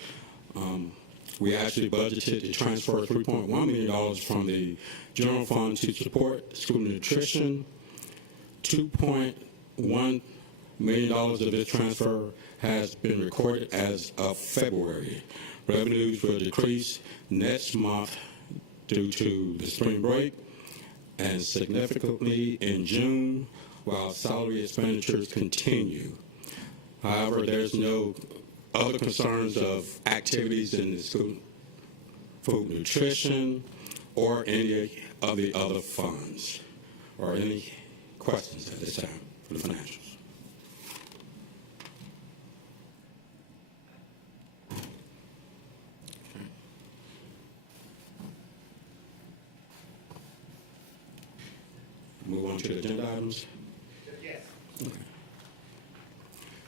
We actually budgeted to transfer $3.1 million from the general fund to support school nutrition. $2.1 million of this transfer has been recorded as of February. Revenues will decrease next month due to the spring break and significantly in June while salary expenditures continue. However, there's no other concerns of activities in the school food nutrition or any of the other funds. Or any questions at this time for the financials? Move on to the agenda items. Yes. Okay.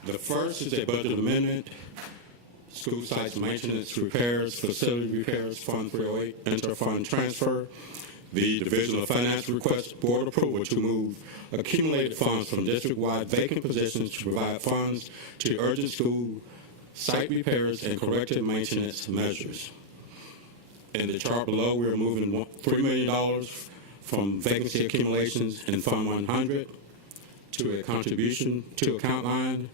The first is a budget amendment. School sites maintenance repairs, facility repairs, Fund 308, inter-fund transfer. The Division of Finance requests board approval to move accumulated funds from district-wide vacant positions to provide funds to urgent school site repairs and corrective maintenance measures. In the chart below, we're moving $3 million from vacancy accumulations in Fund 100 to a contribution to account line,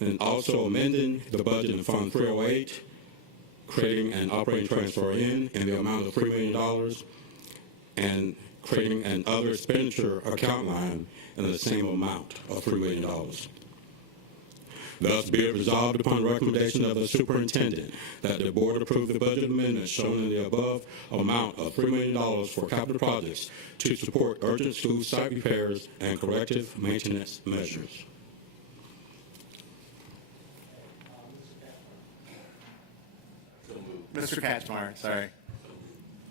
and also amending the budget in Fund 308, creating an operating transfer in the amount of $3 million, and creating an other expenditure account line in the same amount of $3 million. Thus, be it resolved upon recommendation of the superintendent that the board approve the budget amendment shown in the above amount of $3 million for capital projects to support urgent school site repairs and corrective maintenance measures. Mr. Katchmar, sorry.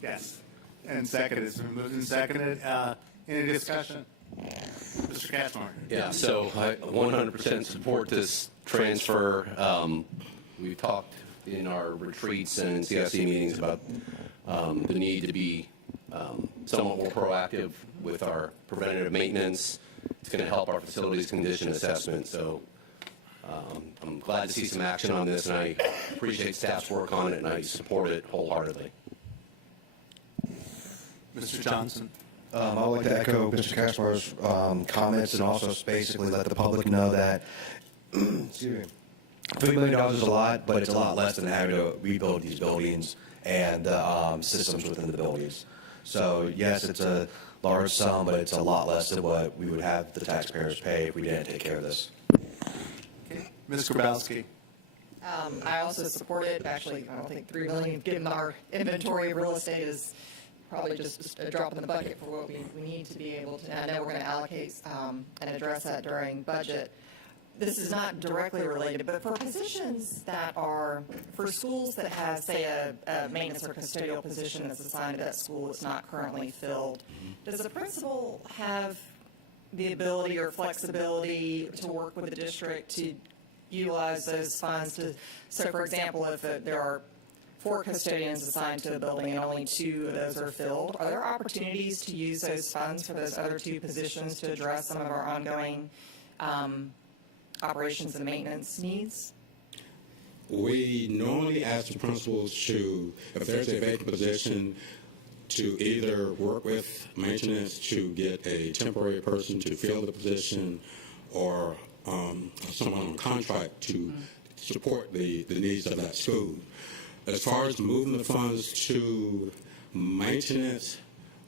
Yes. And second, it's been moved and seconded. Any discussion? Mr. Katchmar. Yeah, so I 100% support this transfer. We've talked in our retreats and CSC meetings about the need to be somewhat more proactive with our preventative maintenance. It's going to help our facilities condition assessment. So I'm glad to see some action on this, and I appreciate staff's work on it, and I support it wholeheartedly. Mr. Johnson. I would like to echo Mr. Cashmar's comments and also basically let the public know that excuse me, $3 million is a lot, but it's a lot less than having to rebuild these buildings and systems within the buildings. So yes, it's a large sum, but it's a lot less than what we would have the taxpayers pay if we didn't take care of this. Ms. Grabowski. I also support it. Actually, I don't think $3 million, given our inventory of real estate, is probably just a drop in the bucket for what we need to be able to. And I know we're going to allocate and address that during budget. This is not directly related, but for positions that are, for schools that have, say, a maintenance or custodial position that's assigned to that school that's not currently filled, does the principal have the ability or flexibility to work with the district to utilize those funds to, so for example, if there are 4 custodians assigned to a building and only 2 of those are filled, are there opportunities to use those funds for those other 2 positions to address some of our ongoing operations and maintenance needs? We normally ask the principals to, if there's a vacant position, to either work with maintenance to get a temporary person to fill the position, or someone on contract to support the needs of that school. As far as moving the funds to maintenance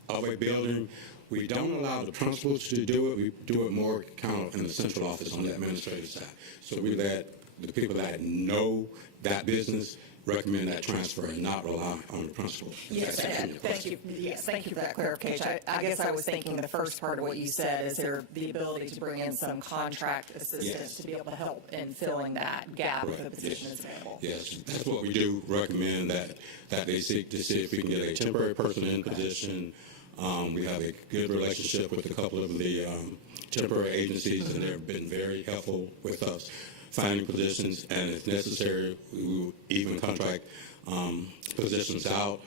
of a building, we don't allow the principals to do it. We do it more kind of in the central office on the administrative side. So we let the people that know that business recommend that transfer and not rely on the principal. Yes, thank you. Yes, thank you for that clarification. I guess I was thinking the first part of what you said, is there the ability to bring in some contract assistance to be able to help in filling that gap if the position is available? Yes, that's what we do recommend, that they seek to see if we can get a temporary person in position. We have a good relationship with a couple of the temporary agencies, and they've been very helpful with us finding positions, and if necessary, we will even contract positions out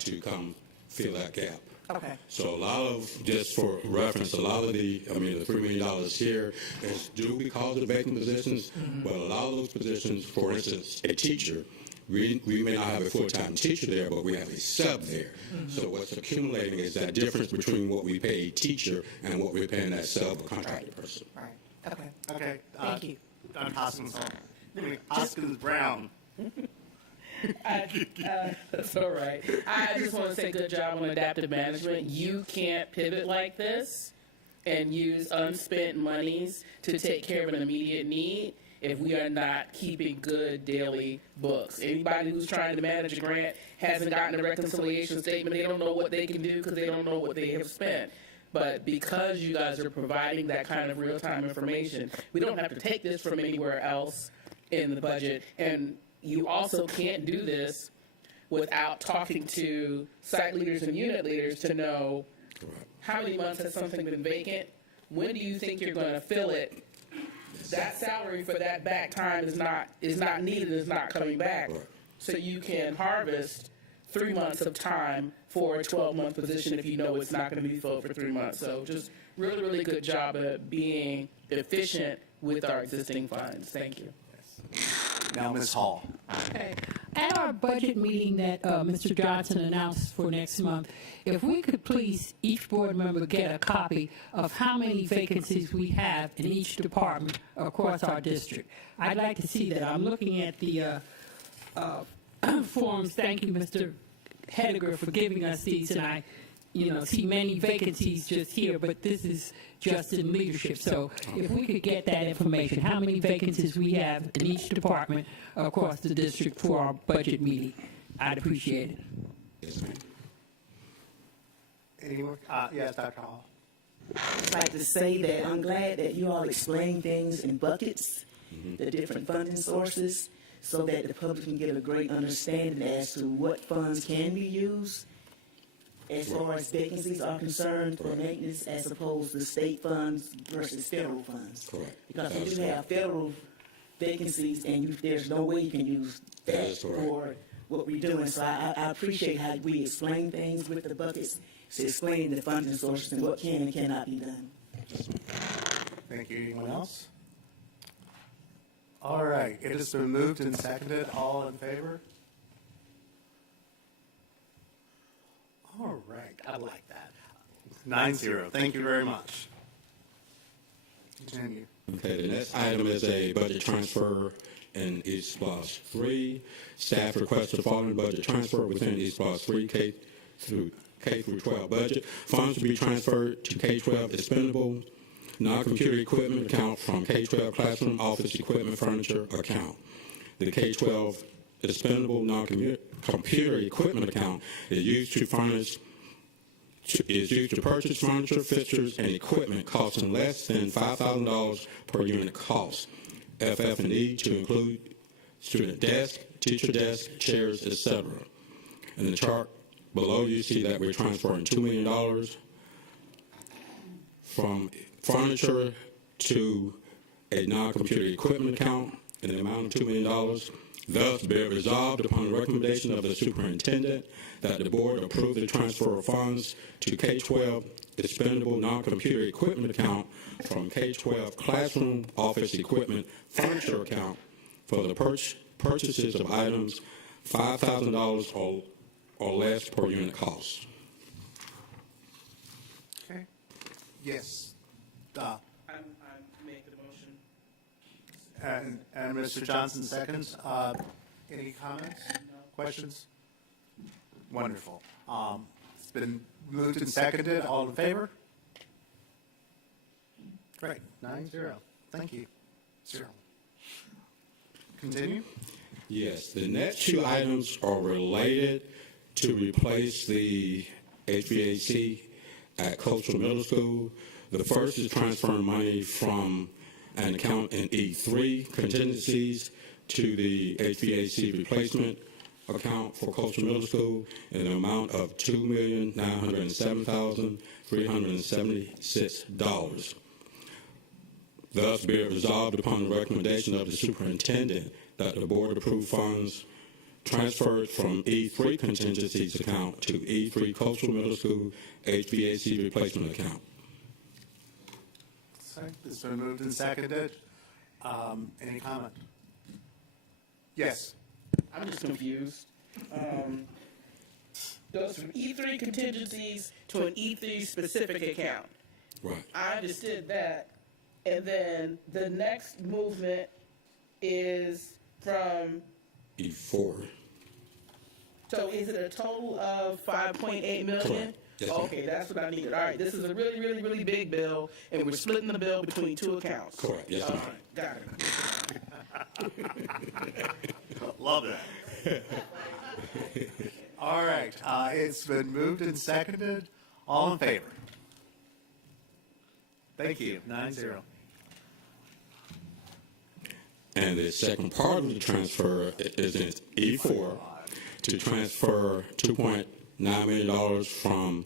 to come fill that gap. Okay. So a lot of, just for reference, a lot of the $3 million here is due because of the vacant positions, but a lot of those positions, for instance, a teacher, we may not have a full-time teacher there, but we have a sub there. So what's accumulating is that difference between what we pay a teacher and what we're paying that sub or contracted person. All right. Okay. Okay. Thank you. Don Hoskins. Hoskins Brown. That's all right. I just want to say good job on adaptive management. You can't pivot like this and use unspent monies to take care of an immediate need if we are not keeping good daily books. Anybody who's trying to manage a grant hasn't gotten a reconciliation statement. They don't know what they can do because they don't know what they have spent. But because you guys are providing that kind of real-time information, we don't have to take this from anywhere else in the budget. And you also can't do this without talking to site leaders and unit leaders to know how many months has something been vacant, when do you think you're going to fill it. That salary for that back time is not needed, is not coming back. So you can harvest 3 months of time for a 12-month position if you know it's not going to be filled for 3 months. So just really, really good job at being efficient with our existing funds. Thank you. Now, Ms. Hall. Okay. At our budget meeting that Mr. Johnson announced for next month, if we could please, each board member get a copy of how many vacancies we have in each department across our district. I'd like to see that. I'm looking at the forms. Thank you, Mr. Hediger, for giving us these, and I see many vacancies just here, but this is just in leadership. So if we could get that information, how many vacancies we have in each department across the district for our budget meeting, I'd appreciate it. Yes, ma'am. Any more? Yes, Dr. Hall. I'd like to say that I'm glad that you all explain things in buckets, the different funding sources, so that the public can get a great understanding as to what funds can be used as far as vacancies are concerned for maintenance, as opposed to state funds versus federal funds. Correct. Because we do have federal vacancies, and there's no way you can use that for what we're doing. So I appreciate how we explain things with the buckets, to explain the funding sources and what can and cannot be done. Thank you. Anyone else? All right. It has been moved and seconded. All in favor? All right. I like that. 9-0. Thank you very much. Continue. Okay, the next item is a budget transfer in East Plus 3. Staff requests the following budget transfer within East Plus 3 K through 12 budget. Funds to be transferred to K-12 expendable non-computer equipment account from K-12 classroom office equipment furniture account. The K-12 expendable non-computer equipment account is used to purchase furniture, fixtures, and equipment costing less than $5,000 per unit cost. FF&E to include student desk, teacher desk, chairs, etc. In the chart below, you see that we're transferring $2 million from furniture to a non-computer equipment account in the amount of $2 million. Thus, be it resolved upon the recommendation of the superintendent that the board approve the transfer of funds to K-12 expendable non-computer equipment account from K-12 classroom office equipment furniture account for the purchases of items $5,000 or less per unit cost. Okay. Yes. I'm making the motion. And Mr. Johnson seconds. Any comments? Questions? Wonderful. It's been moved and seconded. All in favor? Great. 9-0. Thank you. 0. Continue. Yes, the next two items are related to replace the HVAC at Coastal Middle School. The first is transferring money from an account in E3 contingencies to the HVAC replacement account for Coastal Middle School in the amount of $2,907,376. Thus, be it resolved upon the recommendation of the superintendent that the board approve funds transferred from E3 contingencies account to E3 Coastal Middle School HVAC replacement account. It's been moved and seconded. Any comment? Yes. I'm just confused. Goes from E3 contingencies to an E3 specific account. Right. I understood that. And then the next movement is from E4. So is it a total of $5.8 million? Correct. Yes, Okay, that's what I needed. All right, this is a really, really, really big bill, and we're splitting the bill between two accounts. Correct. Yes, All ma'am. right, got it. Love that. All right. It's been moved and seconded. All in favor? Thank you. 9-0. And the second part of the transfer is in E4 to transfer $2.9 million from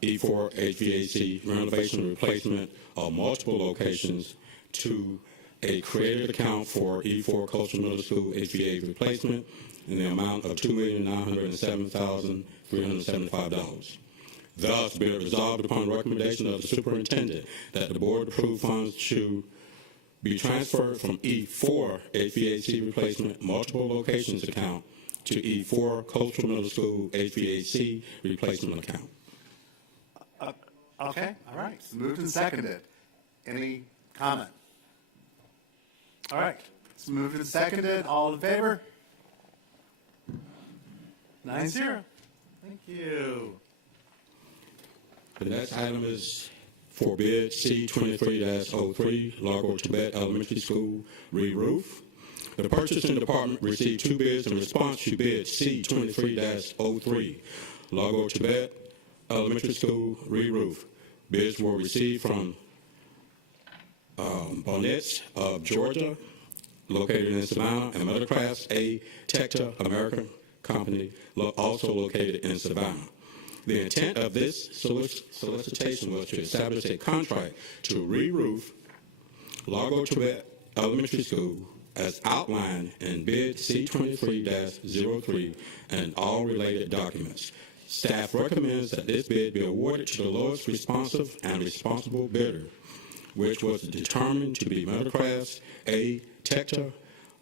E4 HVAC renovation and replacement of multiple locations to a created account for E4 Coastal Middle School HVAC replacement in the amount of $2,907,375. Thus, be it resolved upon recommendation of the superintendent that the board approve funds to be transferred from E4 HVAC replacement multiple locations account to E4 Coastal Middle School HVAC replacement account. Okay. All right. It's moved and seconded. Any comment? All right. It's moved and seconded. All in favor? 9-0. Thank you. The next item is for bid C23-03, Largo Tibet Elementary School re-roof. The purchasing department received 2 bids in response to bid C23-03, Largo Tibet Elementary School re-roof. Bids were received from Bonnets of Georgia, located in Savannah, and Mothercrafts, a Tecta American company, also located in Savannah. The intent of this solicitation was to establish a contract to re-roof Largo Tibet Elementary School as outlined in bid C23-03 and all related documents. Staff recommends that this bid be awarded to the lowest responsive and responsible bidder, which was determined to be Mothercrafts, a Tecta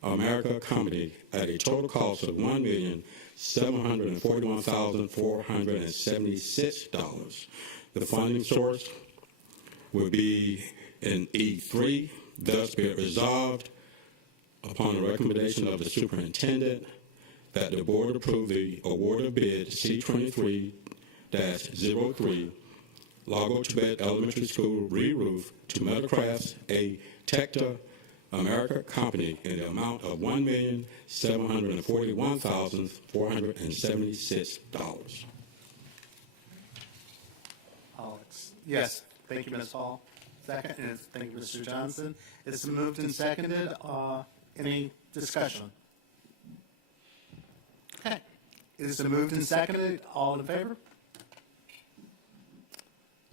America company, at a total cost of $1,741,476. The funding source will be in E3, thus be it resolved upon the recommendation of the superintendent that the board approve the award of bid C23-03 Lago Tibet Elementary School re-roof to Metalcrafts, a Tecta America company in the amount of $1,741,476. Yes, thank you, Ms. Hall. Second, and thank you, Mr. Johnson. It's moved and seconded. Any discussion? Okay. It's moved and seconded. All in favor?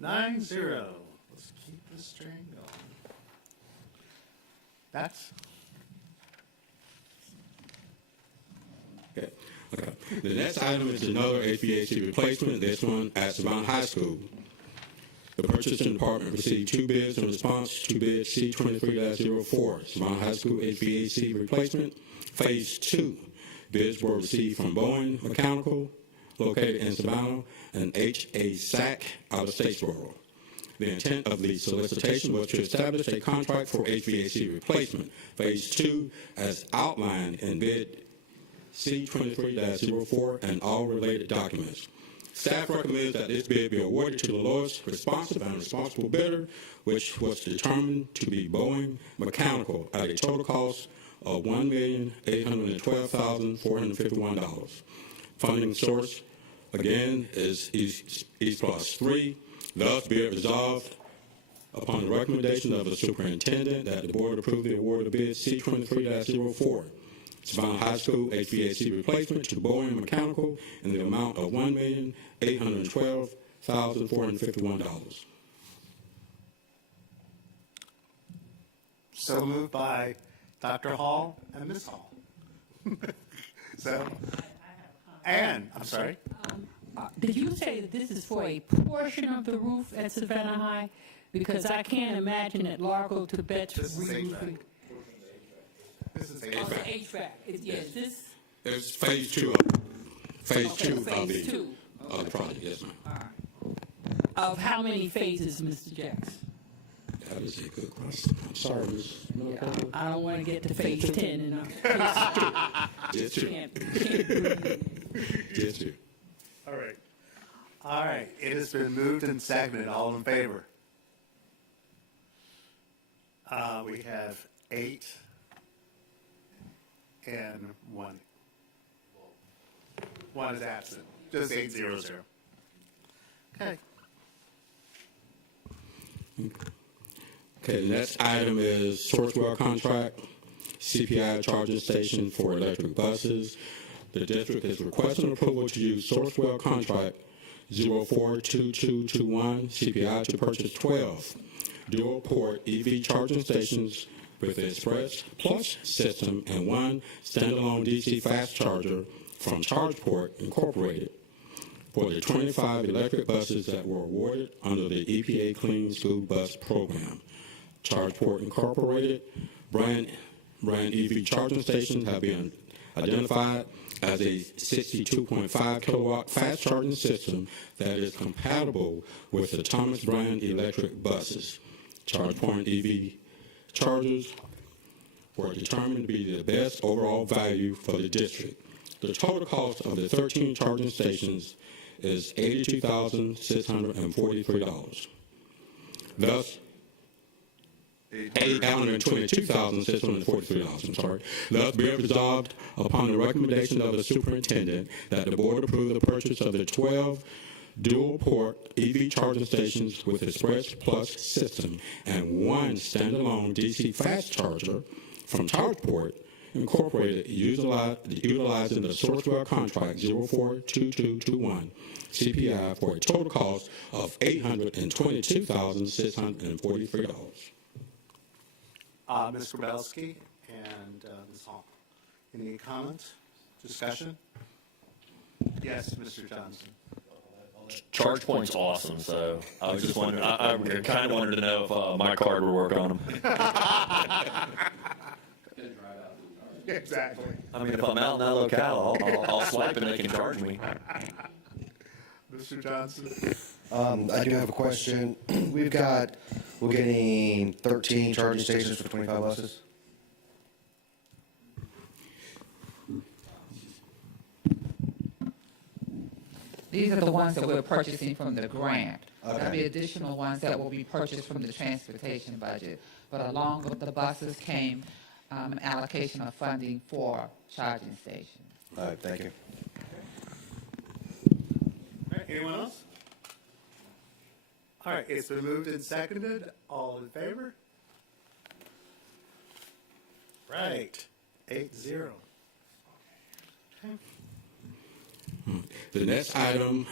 9-0. Let's keep this train going. That's Okay. The next item is another HVAC replacement, this one at Savannah High School. The purchasing department received 2 bids in response to bid C23-04, Savannah High School HVAC replacement, Phase 2. Bids were received from Boeing Mechanical, located in Savannah, and HASAC out of Statesboro. The intent of the solicitation was to establish a contract for HVAC replacement, Phase 2, as outlined in bid C23-04 and all related documents. Staff recommends that this bid be awarded to the lowest responsive and responsible bidder, which was determined to be Boeing Mechanical at a total cost of $1,812,451. Funding source, again, is E+3. Thus, be it resolved upon the recommendation of the superintendent that the board approve the award of bid C23-04. Savannah High School HVAC replacement to Boeing Mechanical in the amount of $1,812,451. so moved by Dr. Hall and Ms. Hall. Ann, I'm sorry. Did you say that this is for a portion of the roof at Savannah High? Because I can't imagine that Largo Tibet's re-roofing. This is HVAC. Yes, this. There's Phase 2 of Phase of two. the project, yes, ma'am. All right. Of how many phases, Mr. Jackson? That is a good question. I'm sorry, Ms. Miller. I don't want to get to phase 10 and Yes, sir. can't Yes, sir. All right. All right. It has been moved and seconded. All in favor? We have 8 and 1. 1 is absent. Just 8-0-0. Okay. Okay, the next item is Sourcewell contract, CPI charging station for electric buses. The district is requesting approval to use Sourcewell contract 042221 CPI to purchase 12 dual-port EV charging stations with the Express Plus system and 1 standalone DC fast charger from ChargePort Incorporated for the 25 electric buses that were awarded under the EPA Clean School Bus Program. ChargePort Incorporated brand EV charging stations have been identified as a 62.5 kilowatt fast charging system that is compatible with the Thomas brand electric buses. ChargePoint EV chargers were determined to be the best overall value for the district. The total cost of the 13 charging stations is $82,643. Thus, $822,643, I'm sorry. Thus, be it resolved upon the recommendation of the superintendent that the board approve the purchase of the 12 dual-port EV charging stations with Express Plus system and 1 standalone DC fast charger from ChargePort Incorporated, utilizing the Sourcewell contract 042221 CPI for a total cost of $822,643. Ms. Grabowski and Ms. Hall. Any comments, discussion? Yes, Mr. Johnson. ChargePoint's awesome, so I was just wondering, I kind of wanted to know if my card would work on them. Exactly. I mean, if I'm out in that locale, I'll swipe and they can charge me. Mr. Johnson. I do have a question. We're getting 13 charging stations for 25 buses. These are the ones that we're purchasing from the grant. Okay. There'll be additional ones that will be purchased from the transportation budget. But along with the buses came allocation of funding for charging stations. All right, thank you. All right, anyone else? All right, it's been moved and seconded. All in favor? Right, 8-0. The next item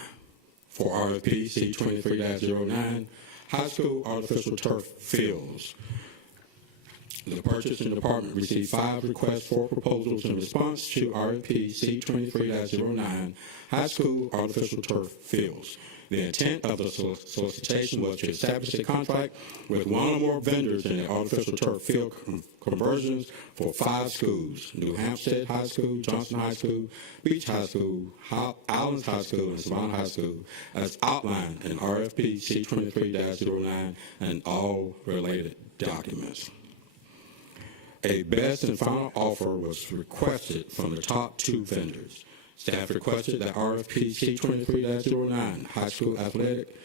for RFP C23-09, high school artificial turf fields. The purchasing department received 5 requests for proposals in response to RFP C23-09, high school artificial turf fields. The intent of the solicitation was to establish a contract with one or more vendors in the artificial turf field conversions for 5 schools: New Hampstead High School, Johnson High School, Beach High School, Islands High School, and Savannah High School, as outlined in RFP C23-09 and all related documents. A best and final offer was requested from the top 2 vendors. Staff requested that RFP C23-09 high school athletic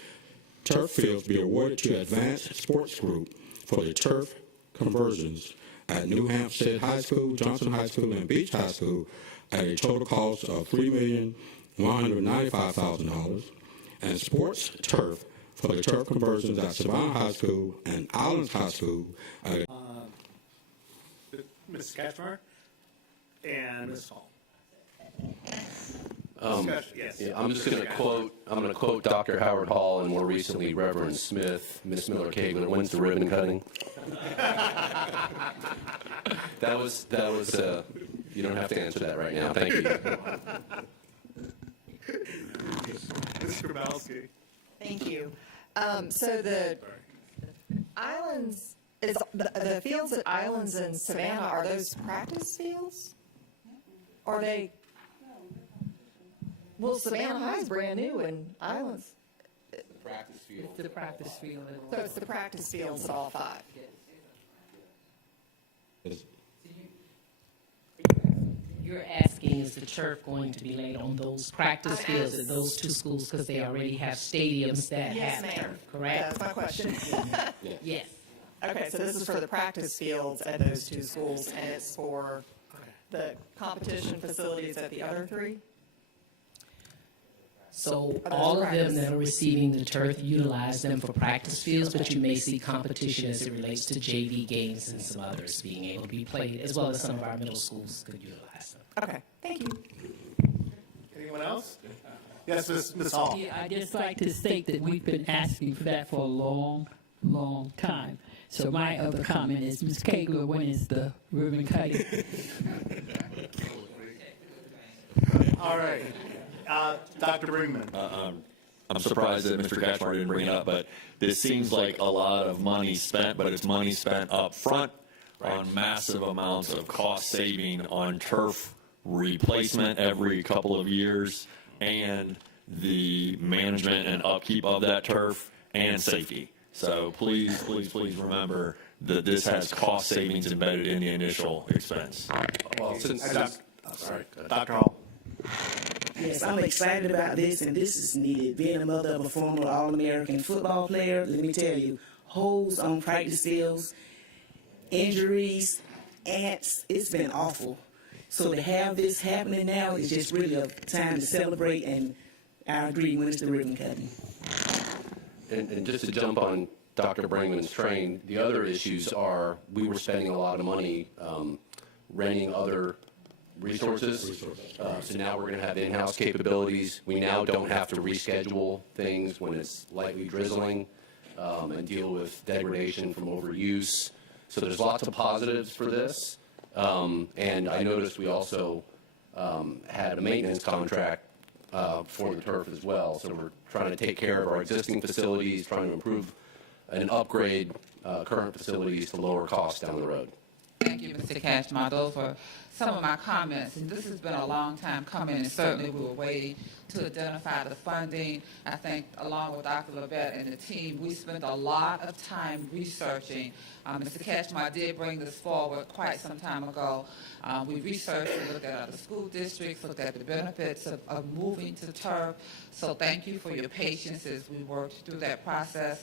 turf fields be awarded to Advanced Sports Group for the turf conversions at New Hampstead High School, Johnson High School, and Beach High School at a total cost of $3,195,000, and Sports Turf for the turf conversions at Savannah High School and Islands High School at Ms. Kachmar and Ms. Hall. Yes. Yeah, I'm just going to quote Dr. Howard Hall and more recently Reverend Smith, Miss Miller Kagan. When's the ribbon cutting? that was. You don't have to answer that right now. Thank you. Ms. Grabowski. Thank you. So the islands, the fields at Islands and Savannah, are those practice fields? Are they? Well, Savannah High is brand new and Islands. Practice field. It's the practice field. So it's the practice fields at all 5. You're asking, is the turf going to be laid on those practice fields at those 2 schools because they already have stadiums that Yes, have ma'am. turf, correct? That's my question. Yes. Okay, so this is for the practice fields at those 2 schools, and it's for the competition facilities at the other 3? So Are those all of them practice? that are receiving the turf utilize them for practice fields, but you may see competition as it relates to JV games and some others being able to be played, as well as some of our middle schools could utilize them. Okay, thank you. Anyone else? Yes, Ms. Hall. Yeah, I'd just like to state that we've been asking for that for a long, long time. So my other comment is, Ms. Kegler, when is the ribbon cutting? All right. Dr. Brinkman. I'm surprised that Mr. Kachmar didn't bring it up, but this seems like a lot of money spent, but it's money spent up front on massive amounts of cost saving on turf replacement every couple of years, and the management and upkeep of that turf and safety. So please remember that this has cost savings embedded in the initial expense. Well, since sorry, Dr. Hall. Yes, I'm excited about this, and this is needed. Being a mother of a former All-American football player, let me tell you, holes on practice fields, injuries, ants, it's been awful. So to have this happening now is just really a time to celebrate, and I agree when it's the ribbon cutting. And just to jump on Dr. Brinkman's train, the other issues are we were spending a lot of money renting other resources. So now we're going to have in-house capabilities. We now don't have to reschedule things when it's lightly drizzling and deal with degradation from overuse. So there's lots of positives for this. And I noticed we also had a maintenance contract for the turf as well. So we're trying to take care of our existing facilities, trying to improve and upgrade current facilities to lower costs down the road. Thank you, Mr. Cashmore. Those were some of my comments, and this has been a long time coming, and certainly we were waiting to identify the funding. I think along with Dr. Levette and the team, we spent a lot of time researching. Mr. Cashmore did bring this forward quite some time ago. We researched and looked at other school districts, looked at the benefits of moving to turf. So thank you for your patience as we worked through that process.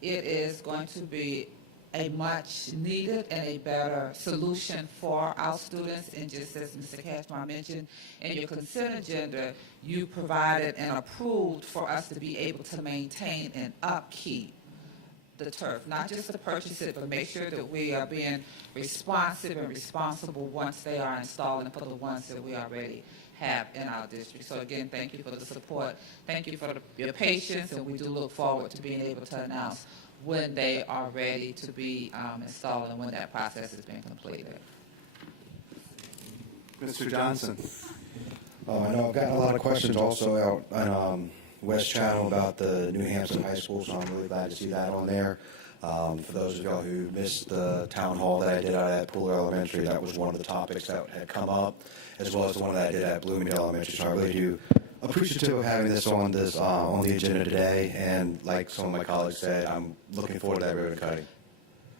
It is going to be a much needed and a better solution for our students. And just as Mr. Cashmore mentioned, in your consent agenda, you provided and approved for us to be able to maintain and upkeep the turf, not just to purchase it, but make sure that we are being responsive and responsible once they are installed and for the ones that we already have in our district. So again, thank you for the support. Thank you for your patience, and we do look forward to being able to announce when they are ready to be installed and when that process has been completed. Mr. Johnson. I know I've gotten a lot of questions also out on West Channel about the New Hampton High School, so I'm really glad to see that on there. For those of y'all who missed the town hall that I did out at Pooler Elementary, that was one of the topics that had come up, as well as the one that I did at Bloomingdale Elementary. So I really do appreciative of having this on the agenda today, and like some of my colleagues said, I'm looking forward to that ribbon cutting.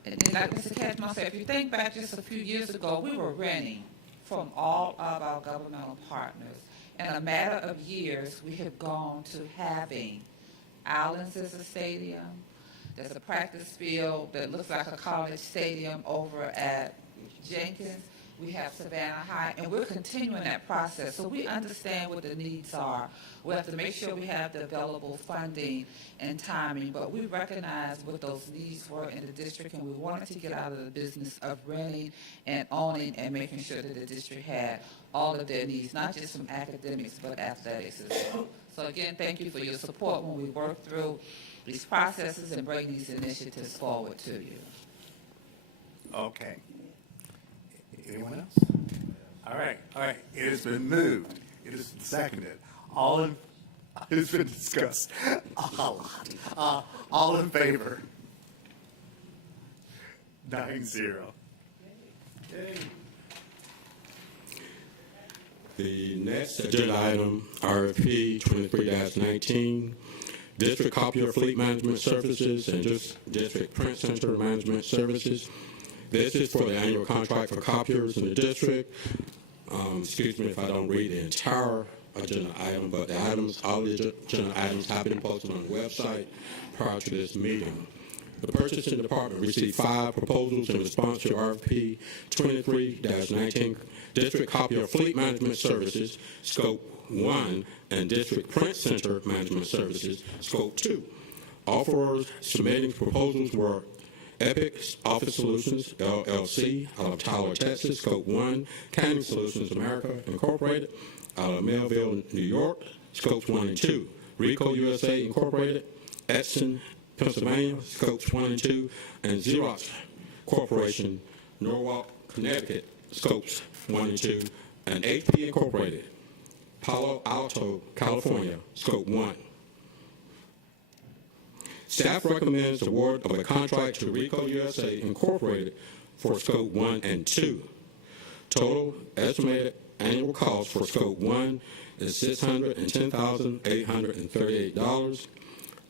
And like Mr. Cashmore said, if you think back just a few years ago, we were renting from all of our governmental partners. In a matter of years, we have gone to having Islands as a stadium. There's a practice field that looks like a college stadium over at Jenkins. We have Savannah High, and we're continuing that process. So we understand what the needs are. We have to make sure we have the available funding and timing, but we recognize what those needs were in the district, and we wanted to get out of the business of renting and owning and making sure that the district had all of their needs, not just from academics, but athletics as well. So again, thank you for your support when we work through these processes and bring these initiatives forward to you. Okay. Anyone else? All right. It has been moved. It has been seconded. It has been discussed. All in favor? 9-0. Yay. The next agenda item, RFP 23-19, District Copier Fleet Management Services and District Print Center Management Services. This is for the annual contract for copiers in the district. Excuse me if I don't read the entire agenda item, but all the agenda items have been posted on the website prior to this meeting. The purchasing department received 5 proposals in response to RFP 23-19, District Copier Fleet Management Services, Scope 1, and District Print Center Management Services, Scope 2. Offerors submitting proposals were Epic Office Solutions, LLC, out of Tyler, Texas, Scope 1, Canning Solutions America, Incorporated, out of Melville, New York, Scopes 1 and 2, Rico USA, Incorporated, Edson, Pennsylvania, Scopes 1 and 2, and Xerox Corporation, Norwalk, Connecticut, Scopes 1 and 2, and HP Incorporated, Palo Alto, California, Scope 1. Staff recommends award of a contract to Rico USA Incorporated for Scope 1 and 2. Total estimated annual cost for Scope 1 is $610,838.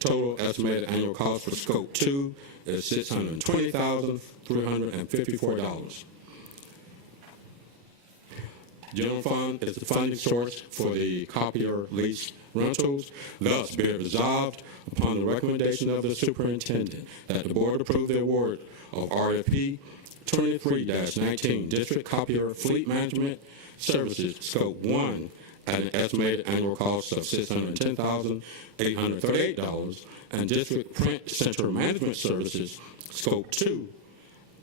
Total estimated annual cost for Scope 2 is $620,354. General fund is the funding source for the copier lease rentals. Thus, be it resolved upon the recommendation of the superintendent that the board approve the award of RFP 23-19 District Copier Fleet Management Services Scope 1 at an estimated annual cost of $610,838, and District Print Center Management Services Scope 2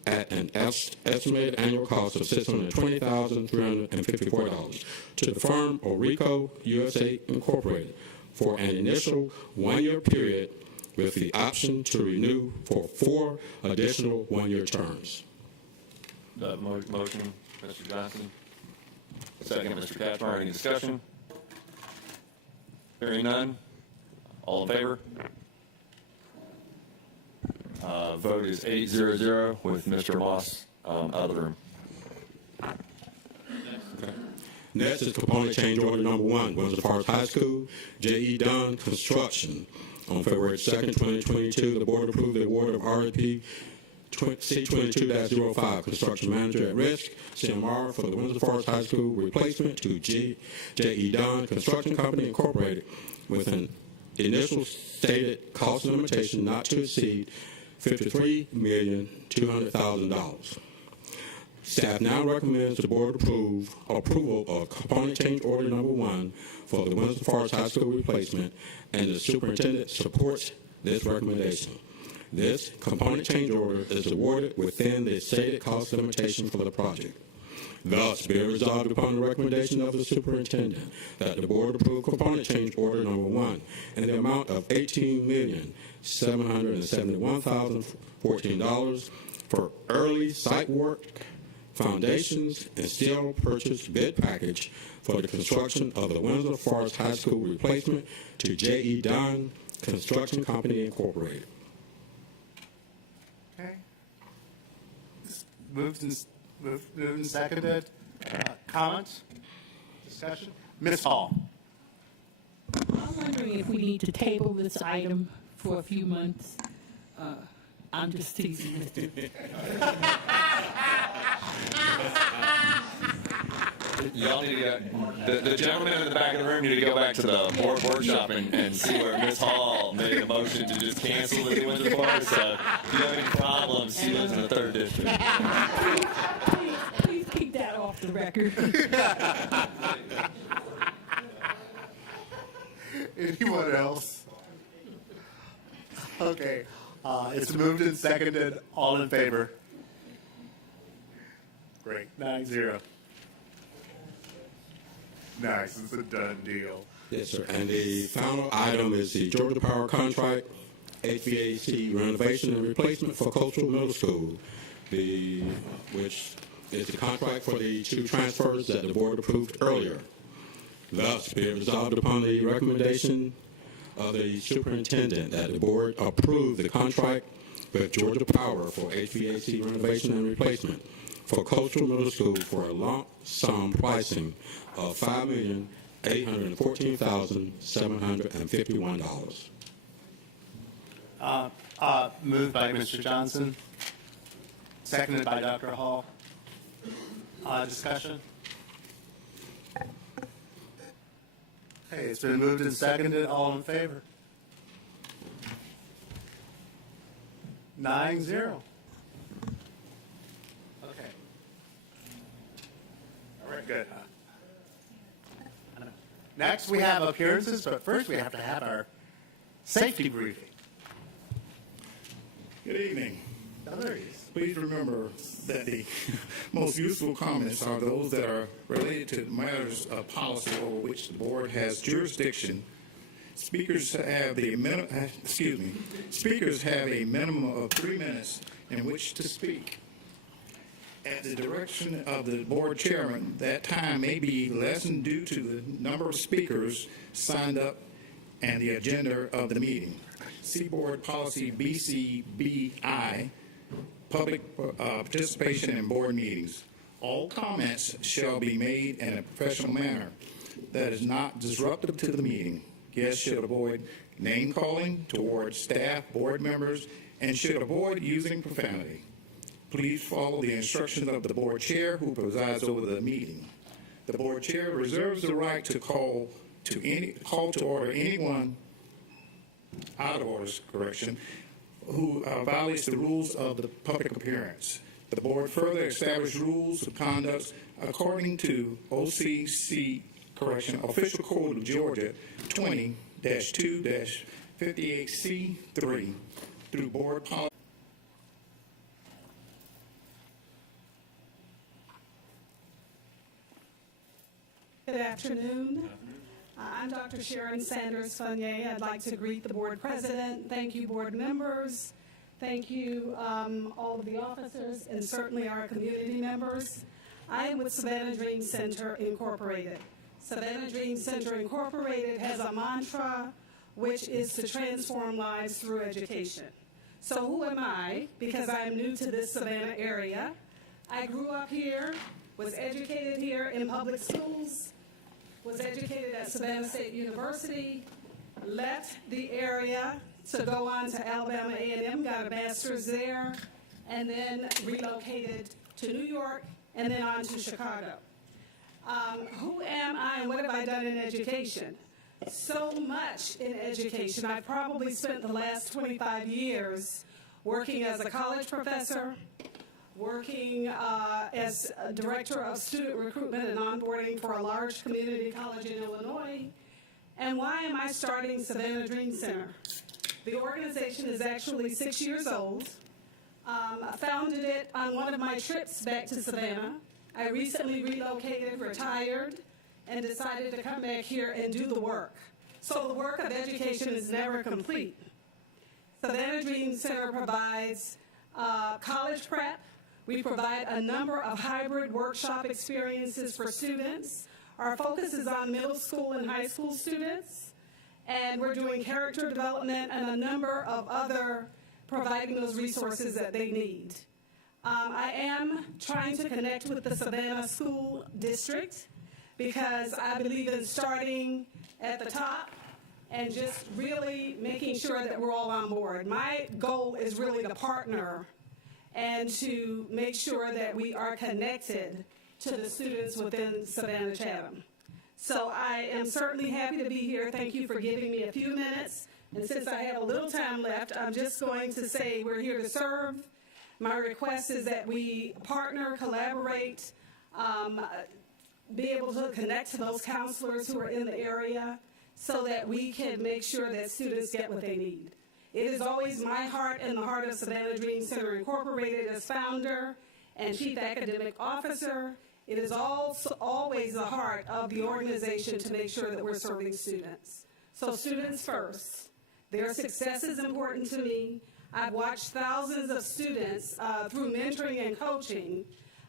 at an estimated annual cost of $620,354 to the firm Rico USA Incorporated for an initial 1-year period with the option to renew for 4 additional 1-year terms. Motion, Mr. Johnson. Second, Mr. Cashmore. Any discussion? Hearing none. All in favor? Vote is 8-0-0 with Mr. Moss out of the room. Next is component change order number 1, Windsor Forest High School, J.E. Dunn Construction. On February 2nd, 2022, the board approved the award of RFP C22-05, Construction Manager at Risk, CMR, for the Windsor Forest High School replacement to J.E. Dunn Construction Company, Incorporated, with an initial stated cost limitation not to exceed $53,200,000. Staff now recommends the board approval of component change order number 1 for the Windsor Forest High School replacement, and the superintendent supports this recommendation. This component change order is awarded within the stated cost limitation for the project. Thus, be it resolved upon the recommendation of the superintendent that the board approve component change order number 1 in the amount of $18,771,014 for early site work, foundations, and steel purchase bid package for the construction of the Windsor Forest High School replacement to J.E. Dunn Construction Company, Incorporated. Okay. Moved and seconded. Comments? Discussion? Ms. Hall. I'm wondering if we need to table this item for a few months. I'm just teasing, Mr. Y'all need to go, the gentleman in the back of the room need to go back to the board workshop and see where Ms. Hall made a motion to just cancel the Windsor Forest. So if you have any problems, she lives in the 3rd district. Please keep that off the record. Anyone else? Okay. It's moved and seconded. All in favor? Great. 9-0. Nice. It's a done deal. Yes, sir. And the final item is the Georgia Power contract, HVAC renovation and replacement for Cultural Middle School, which is the contract for the 2 transfers that the board approved earlier. Thus, be it resolved upon the recommendation of the superintendent that the board approve the contract with Georgia Power for HVAC renovation and replacement for Cultural Middle School for a lump sum pricing of $5,814,751. Moved by Mr. Johnson, seconded by Dr. Hall. Discussion? Okay, it's been moved and seconded. All in favor? 9-0. Okay. All right, good. Next, we have appearances, but first we have to have our safety briefing. Good evening. Oh, there he is. Please remember that the most useful comments are those that are related to matters of policy over which the board has jurisdiction. Speakers have a minimum of 3 minutes in which to speak. At the direction of the board chairman, that time may be lessened due to the number of speakers signed up and the agenda of the meeting. See Board Policy BCBI, Public Participation in Board Meetings. All comments shall be made in a professional manner that is not disruptive to the meeting. Guests should avoid name-calling toward staff, board members, and should avoid using profanity. Please follow the instructions of the board chair who presides over the meeting. The board chair reserves the right to call to order anyone out of orders, who violates the rules of the public appearance. The board further established rules of conduct according to Official Code of Georgia 20-2-58C3 through board policy. Good afternoon. I'm Dr. Sharon Sanders Fournier. I'd like to greet the board president. Thank you, board members. Thank you, all of the officers, and certainly our community members. I am with Savannah Dream Center Incorporated. Savannah Dream Center Incorporated has a mantra, which is to transform lives through education. So who am I? Because I am new to this Savannah area. I grew up here. was educated here in public schools, was educated at Savannah State University, left the area to go on to Alabama A&M, got a master's there, and then relocated to New York, and then on to Chicago. Who am I and what have I done in education? So much in education. I've probably spent the last 25 years working as a college professor, working as a director of student recruitment and onboarding for a large community college in Illinois. And why am I starting Savannah Dream Center? The organization is actually 6 years old. I founded it on one of my trips back to Savannah. I recently relocated, retired, and decided to come back here and do the work. So the work of education is never complete. Savannah Dream Center provides college prep. We provide a number of hybrid workshop experiences for students. Our focus is on middle school and high school students, and we're doing character development and a number of other providing those resources that they need. I am trying to connect with the Savannah School District because I believe in starting at the top and just really making sure that we're all on board. My goal is really to partner and to make sure that we are connected to the students within Savannah-Chatham. So I am certainly happy to be here. Thank you for giving me a few minutes. And since I have a little time left, I'm just going to say we're here to serve. My request is that we partner, collaborate, be able to connect to those counselors who are in the area so that we can make sure that students get what they need. It is always my heart and the heart of Savannah Dream Center Incorporated as founder and chief academic officer. It is also always the heart of the organization to make sure that we're serving students. So students first. Their success is important to me. I've watched thousands of students through mentoring and coaching.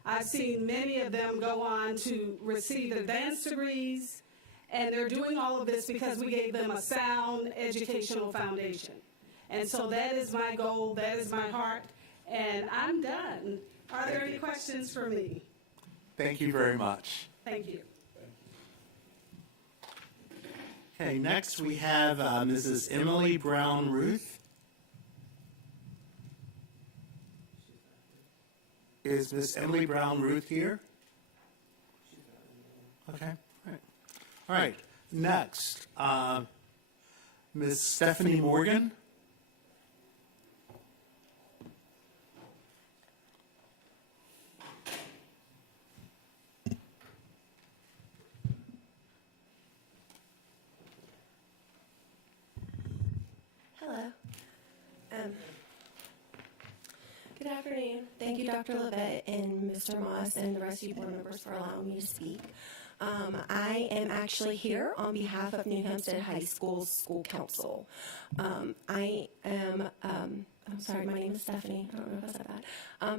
I've seen many of them go on to receive advanced degrees, and they're doing all of this because we gave them a sound educational foundation. And so that is my goal, that is my heart, and I'm done. Are there any questions for me? Thank you very much. Thank you. Okay, next we have Mrs. Emily Brown Ruth. Is Miss Emily Brown Ruth here? Okay, all right. All right, next, Miss Stephanie Morgan. Hello. Good afternoon. Thank you, Dr. Levette and Mr. Moss and the rest of you board members for allowing me to speak. I am actually here on behalf of New Hempstead High School's School Council. I'm sorry, my name is Stephanie. I don't know if I said that.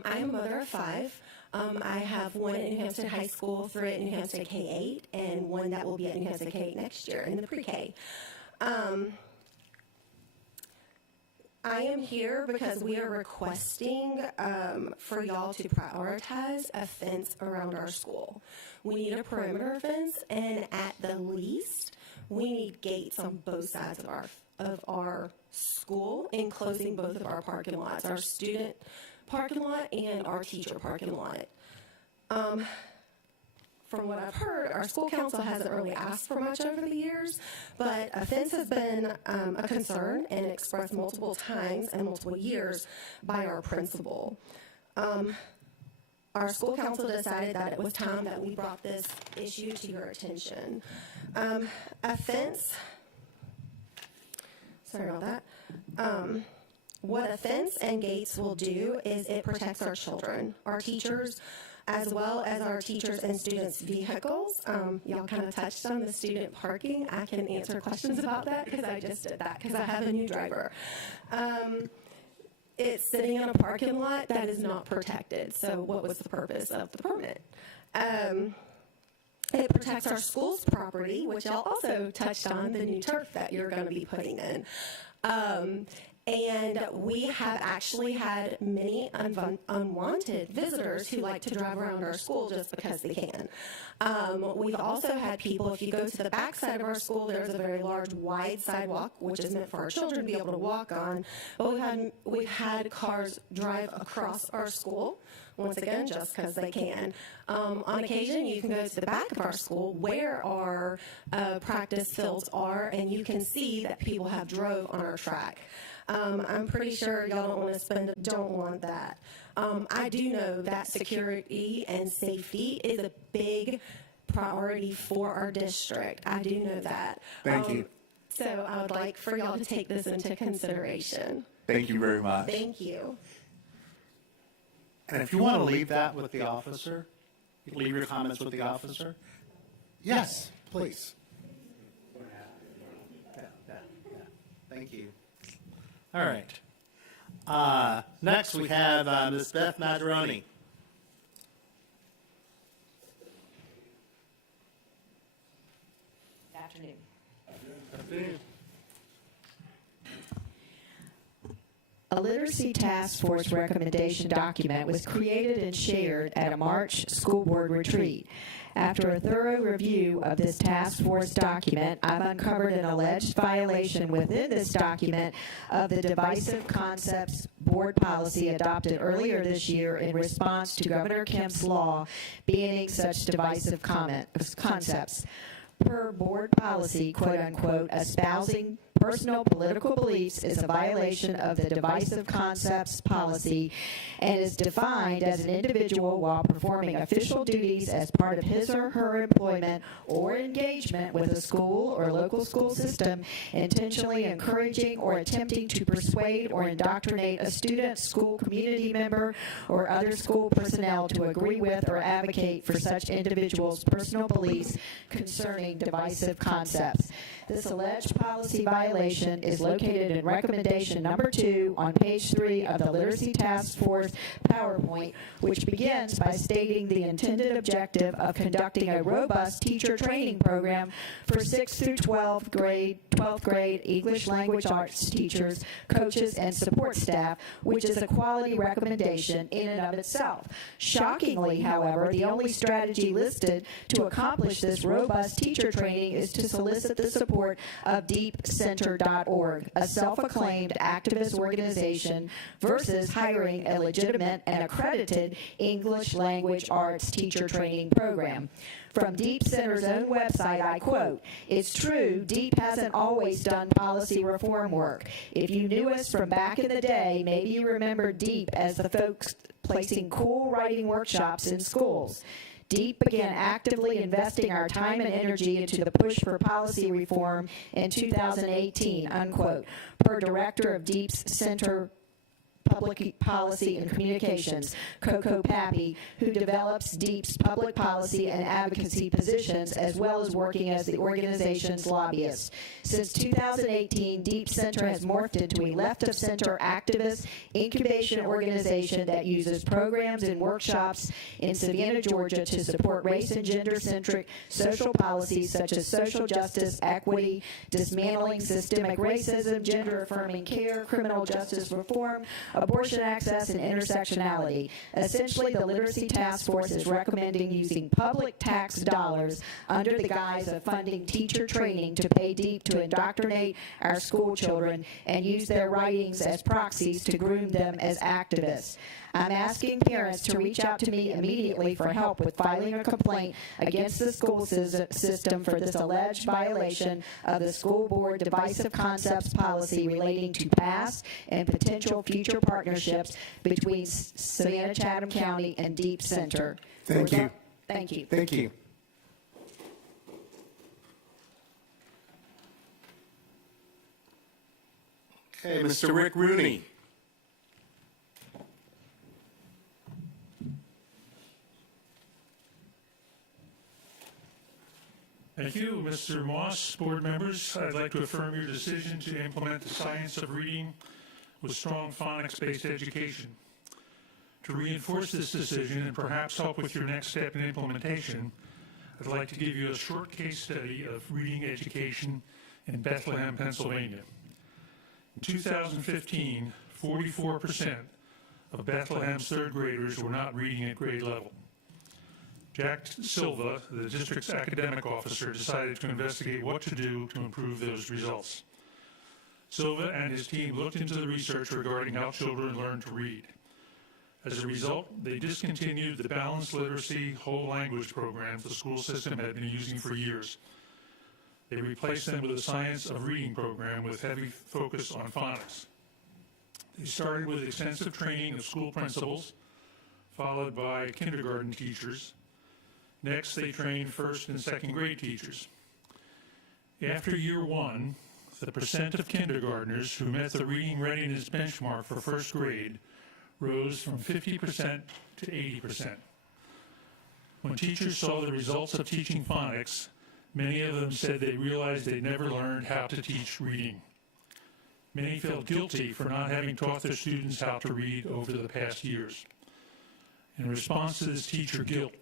I am a mother of 5. I have one at New Hempstead High School, 3 at New Hempstead K-8, and one that will be at New Hempstead K-8 next year in the pre-K. I am here because we are requesting for y'all to prioritize a fence around our school. We need a perimeter fence, and at the least, we need gates on both sides of our school, enclosing both of our parking lots, our student parking lot and our teacher parking lot. From what I've heard, our school council hasn't really asked for much over the years, but a fence has been a concern and expressed multiple times and multiple years by our principal. Our school council decided that it was time that we brought this issue to your attention. A fence, sorry about that. What a fence and gates will do is it protects our children, our teachers, as well as our teachers and students' vehicles. Y'all kind of touched on the student parking. I can answer questions about that because I just did that because I have a new driver. It's sitting in a parking lot that is not protected. So what was the purpose of the permit? It protects our school's property, which y'all also touched on, the new turf that you're going to be putting in. And we have actually had many unwanted visitors who like to drive around our school just because they can. We've also had people, if you go to the back side of our school, there's a very large wide sidewalk, which is meant for our children to be able to walk on. But we've had cars drive across our school, once again, just because they can. On occasion, you can go to the back of our school where our practice fields are, and you can see that people have drove on our track. I'm pretty sure y'all don't want that. I do know that security and safety is a big priority for our district. I do know that. Thank you. So I would like for y'all to take this into consideration. Thank you very much. Thank you. And if you want to leave that with the officer, leave your comments with the officer. Yes, please. Yeah. Thank you. All right. Next, we have Ms. Beth Madaroni. Good afternoon. Good afternoon. A literacy task force recommendation document was created and shared at a March school board retreat. After a thorough review of this task force document, I've uncovered an alleged violation within this document of the divisive concepts board policy adopted earlier this year in response to Governor Kemp's law banning such divisive concepts. Per board policy, quote unquote, espousing personal political beliefs is a violation of the divisive concepts policy and is defined as an individual while performing official duties as part of his or her employment or engagement with a school or local school system, intentionally encouraging or attempting to persuade or indoctrinate a student, school community member, or other school personnel to agree with or advocate for such individuals' personal beliefs concerning divisive concepts. This alleged policy violation is located in recommendation number 2 on page 3 of the Literacy Task Force PowerPoint, which begins by stating the intended objective of conducting a robust teacher training program for 6th through 12th grade English language arts teachers, coaches, and support staff, which is a quality recommendation in and of itself. Shockingly, however, the only strategy listed to accomplish this robust teacher training is to solicit the support of deepcenter.org, a self-acclaimed activist organization, versus hiring a legitimate and accredited English language arts teacher training program. From Deep Center's own website, I quote, "It's true, Deep hasn't always done policy reform work. If you knew us from back in the day, maybe you remember Deep as the folks placing cool writing workshops in schools. Deep began actively investing our time and energy into the push for policy reform in 2018, unquote, per director of Deep's Center Public Policy and Communications, Coco Pappy, who develops Deep's public policy and advocacy positions, as well as working as the organization's lobbyist. Since 2018, Deep Center has morphed into a left-of-center activist incubation organization that uses programs and workshops in Savannah, Georgia, to support race and gender-centric social policies such as social justice, equity, dismantling systemic racism, gender-affirming care, criminal justice reform, abortion access, and intersectionality. Essentially, the Literacy Task Force is recommending using public tax dollars under the guise of funding teacher training to pay Deep to indoctrinate our school children and use their writings as proxies to groom them as activists. I'm asking parents to reach out to me immediately for help with filing a complaint against the school system for this alleged violation of the school board divisive concepts policy relating to past and potential future partnerships between Savannah-Chatham County and Deep Center. Thank you. Thank you. Thank you. Okay, Mr. Rick Rooney. Thank you, Mr. Moss, board members. I'd like to affirm your decision to implement the science of reading with strong phonics-based education. To reinforce this decision and perhaps help with your next step in implementation, I'd like to give you a short case study of reading education in Bethlehem, Pennsylvania. In 2015, 44% of Bethlehem's third graders were not reading at grade level. Jack Silva, the district's academic officer, decided to investigate what to do to improve those results. Silva and his team looked into the research regarding how children learn to read. As a result, they discontinued the balanced literacy whole language programs the school system had been using for years. They replaced them with a science of reading program with heavy focus on phonics. They started with extensive training of school principals, followed by kindergarten teachers. Next, they trained first and second grade teachers. After year one, the percent of kindergartners who met the reading readiness benchmark for first grade rose from 50% to 80%. When teachers saw the results of teaching phonics, many of them said they realized they'd never learned how to teach reading. Many felt guilty for not having taught their students how to read over the past years. In response to this teacher guilt,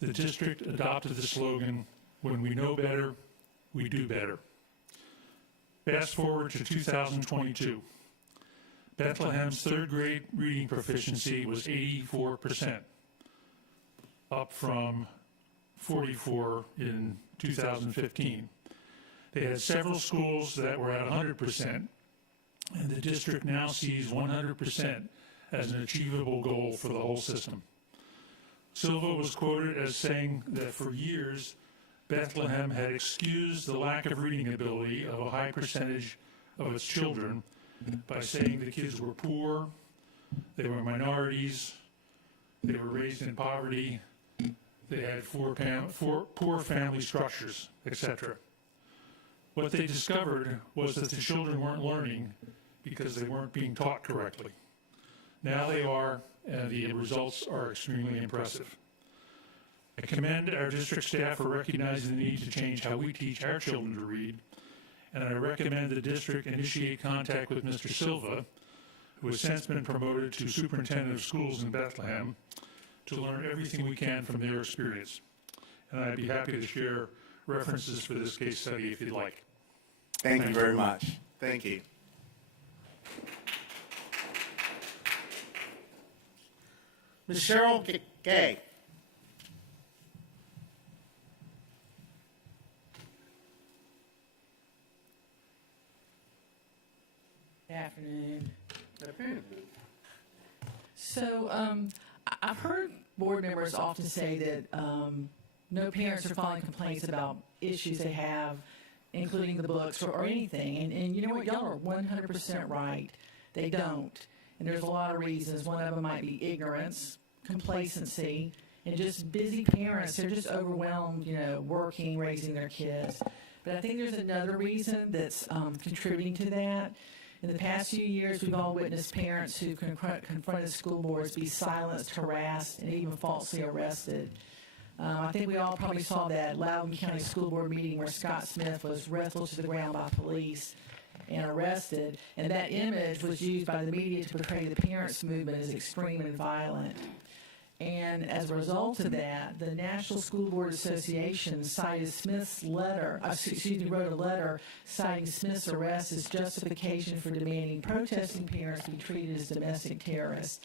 the district adopted the slogan, "When we know better, we do better." Fast forward to 2022. Bethlehem's third grade reading proficiency was 84%, up from 44% in 2015. They had several schools that were at 100%, and the district now sees 100% as an achievable goal for the whole system. Silva was quoted as saying that for years, Bethlehem had excused the lack of reading ability of a high percentage of its children by saying the kids were poor, they were minorities, they were raised in poverty, they had poor family structures, etc. What they discovered was that the children weren't learning because they weren't being taught correctly. Now they are, and the results are extremely impressive. I commend our district staff for recognizing the need to change how we teach our children to read, and I recommend the district initiate contact with Mr. Silva, who has since been promoted to Superintendent of Schools in Bethlehem, to learn everything we can from their experience. And I'd be happy to share references for this case study if you'd like. Thank you very much. Thank you. Ms. Cheryl Gay. Good afternoon. So I've heard board members often say that no parents are filing complaints about issues they have, including the books or anything. And you know what? Y'all are 100% right. They don't. And there's a lot of reasons. One of them might be ignorance, complacency, and just busy parents. They're just overwhelmed, working, raising their kids. But I think there's another reason that's contributing to that. In the past few years, we've all witnessed parents who confronted school boards be silenced, harassed, and even falsely arrested. I think we all probably saw that Loudoun County School Board meeting where Scott Smith was wrestled to the ground by police and arrested, and that image was used by the media to portray the parents' movement as extreme and violent. And as a result of that, the National School Board Association cited Smith's letter, wrote a letter citing Smith's arrest as justification for demanding protesting parents be treated as domestic terrorists.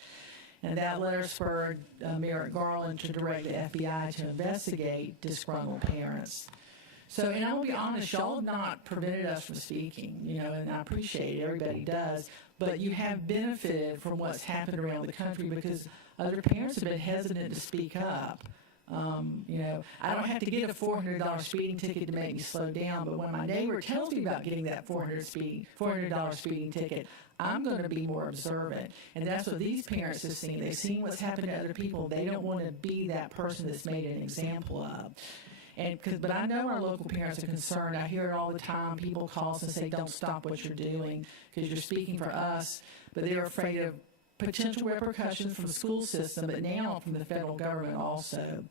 And that letter spurred Merrick Garland to direct the FBI to investigate disgruntled parents. So, and I will be honest, y'all have not prevented us from speaking, and I appreciate it, everybody does, but you have benefited from what's happened around the country because other parents have been hesitant to speak up. I don't have to get a $400 speeding ticket to make me slow down, but when my neighbor tells me about getting that $400 speeding ticket, I'm going to be more observant. And that's what these parents have seen. They've seen what's happened to other people. They don't want to be that person that's made an example of. But I know our local parents are concerned. I hear it all the time. People call us and say, don't stop what you're doing because you're speaking for us. But they're afraid of potential repercussions from the school system, but now from the federal government also.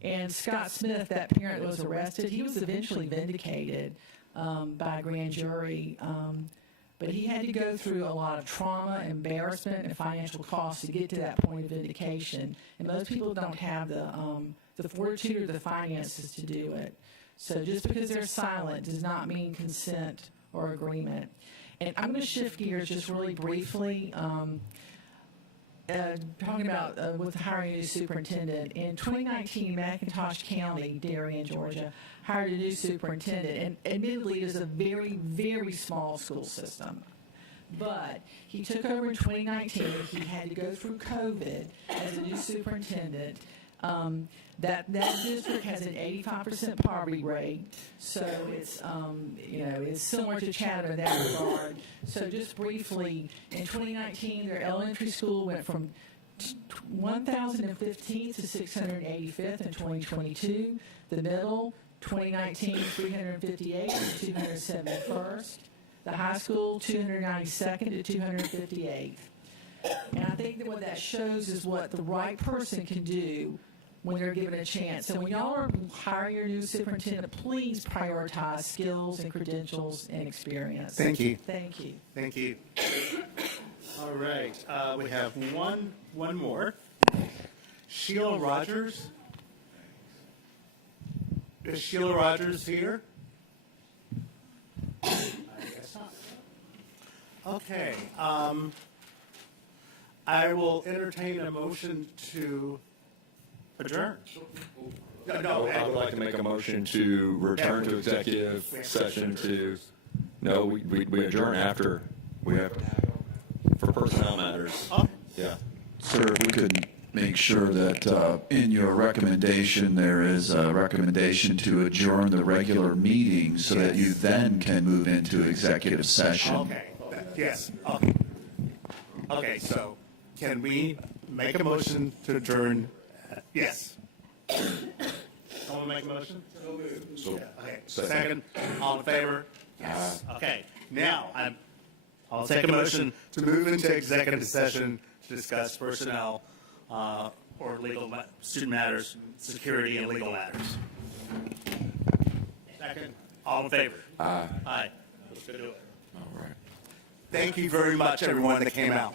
And Scott Smith, that parent that was arrested, he was eventually vindicated by a grand jury. But he had to go through a lot of trauma, embarrassment, and financial costs to get to that point of vindication. And most people don't have the fortitude or the finances to do it. So just because they're silent does not mean consent or agreement. And I'm going to shift gears just really briefly. Talking about with hiring a new superintendent. In 2019, McIntosh County, Darien, Georgia, hired a new superintendent. And admittedly, it is a very, very small school system. But he took over in 2019. He had to go through COVID as a new superintendent. That district has an 85% poverty rate, so it's it's similar to Chatham in that regard. So just briefly, in 2019, their elementary school went from 1,015th to 685th in 2022. The middle, 2019, 358 to 271st. The high school, 292nd to 258th. And I think that what that shows is what the right person can do when they're given a chance. So when y'all are hiring your new superintendent, please prioritize skills and credentials and experience. Thank you. Thank you. Thank you. All right, we have one more. Sheila Rogers. Is Sheila Rogers here? I guess not. Okay. I will entertain a motion to adjourn. No, I would like to make a motion to return to executive session to, no, we adjourn after, we have, for personnel matters. Oh. Yeah. Sir, if we could make sure that in your recommendation, there is a recommendation to adjourn the regular meeting so that you then can move into executive session. Okay, yes. Okay. Okay, so can we make a motion to adjourn? Yes. Someone make a motion? So, Okay, second. All in favor? Yes. Okay, now I'll take a motion to move into executive session to discuss personnel or student matters, security, and legal matters. Second. All in favor? Aye. Aye. Let's go do it. All right. Thank you very much, everyone that came out.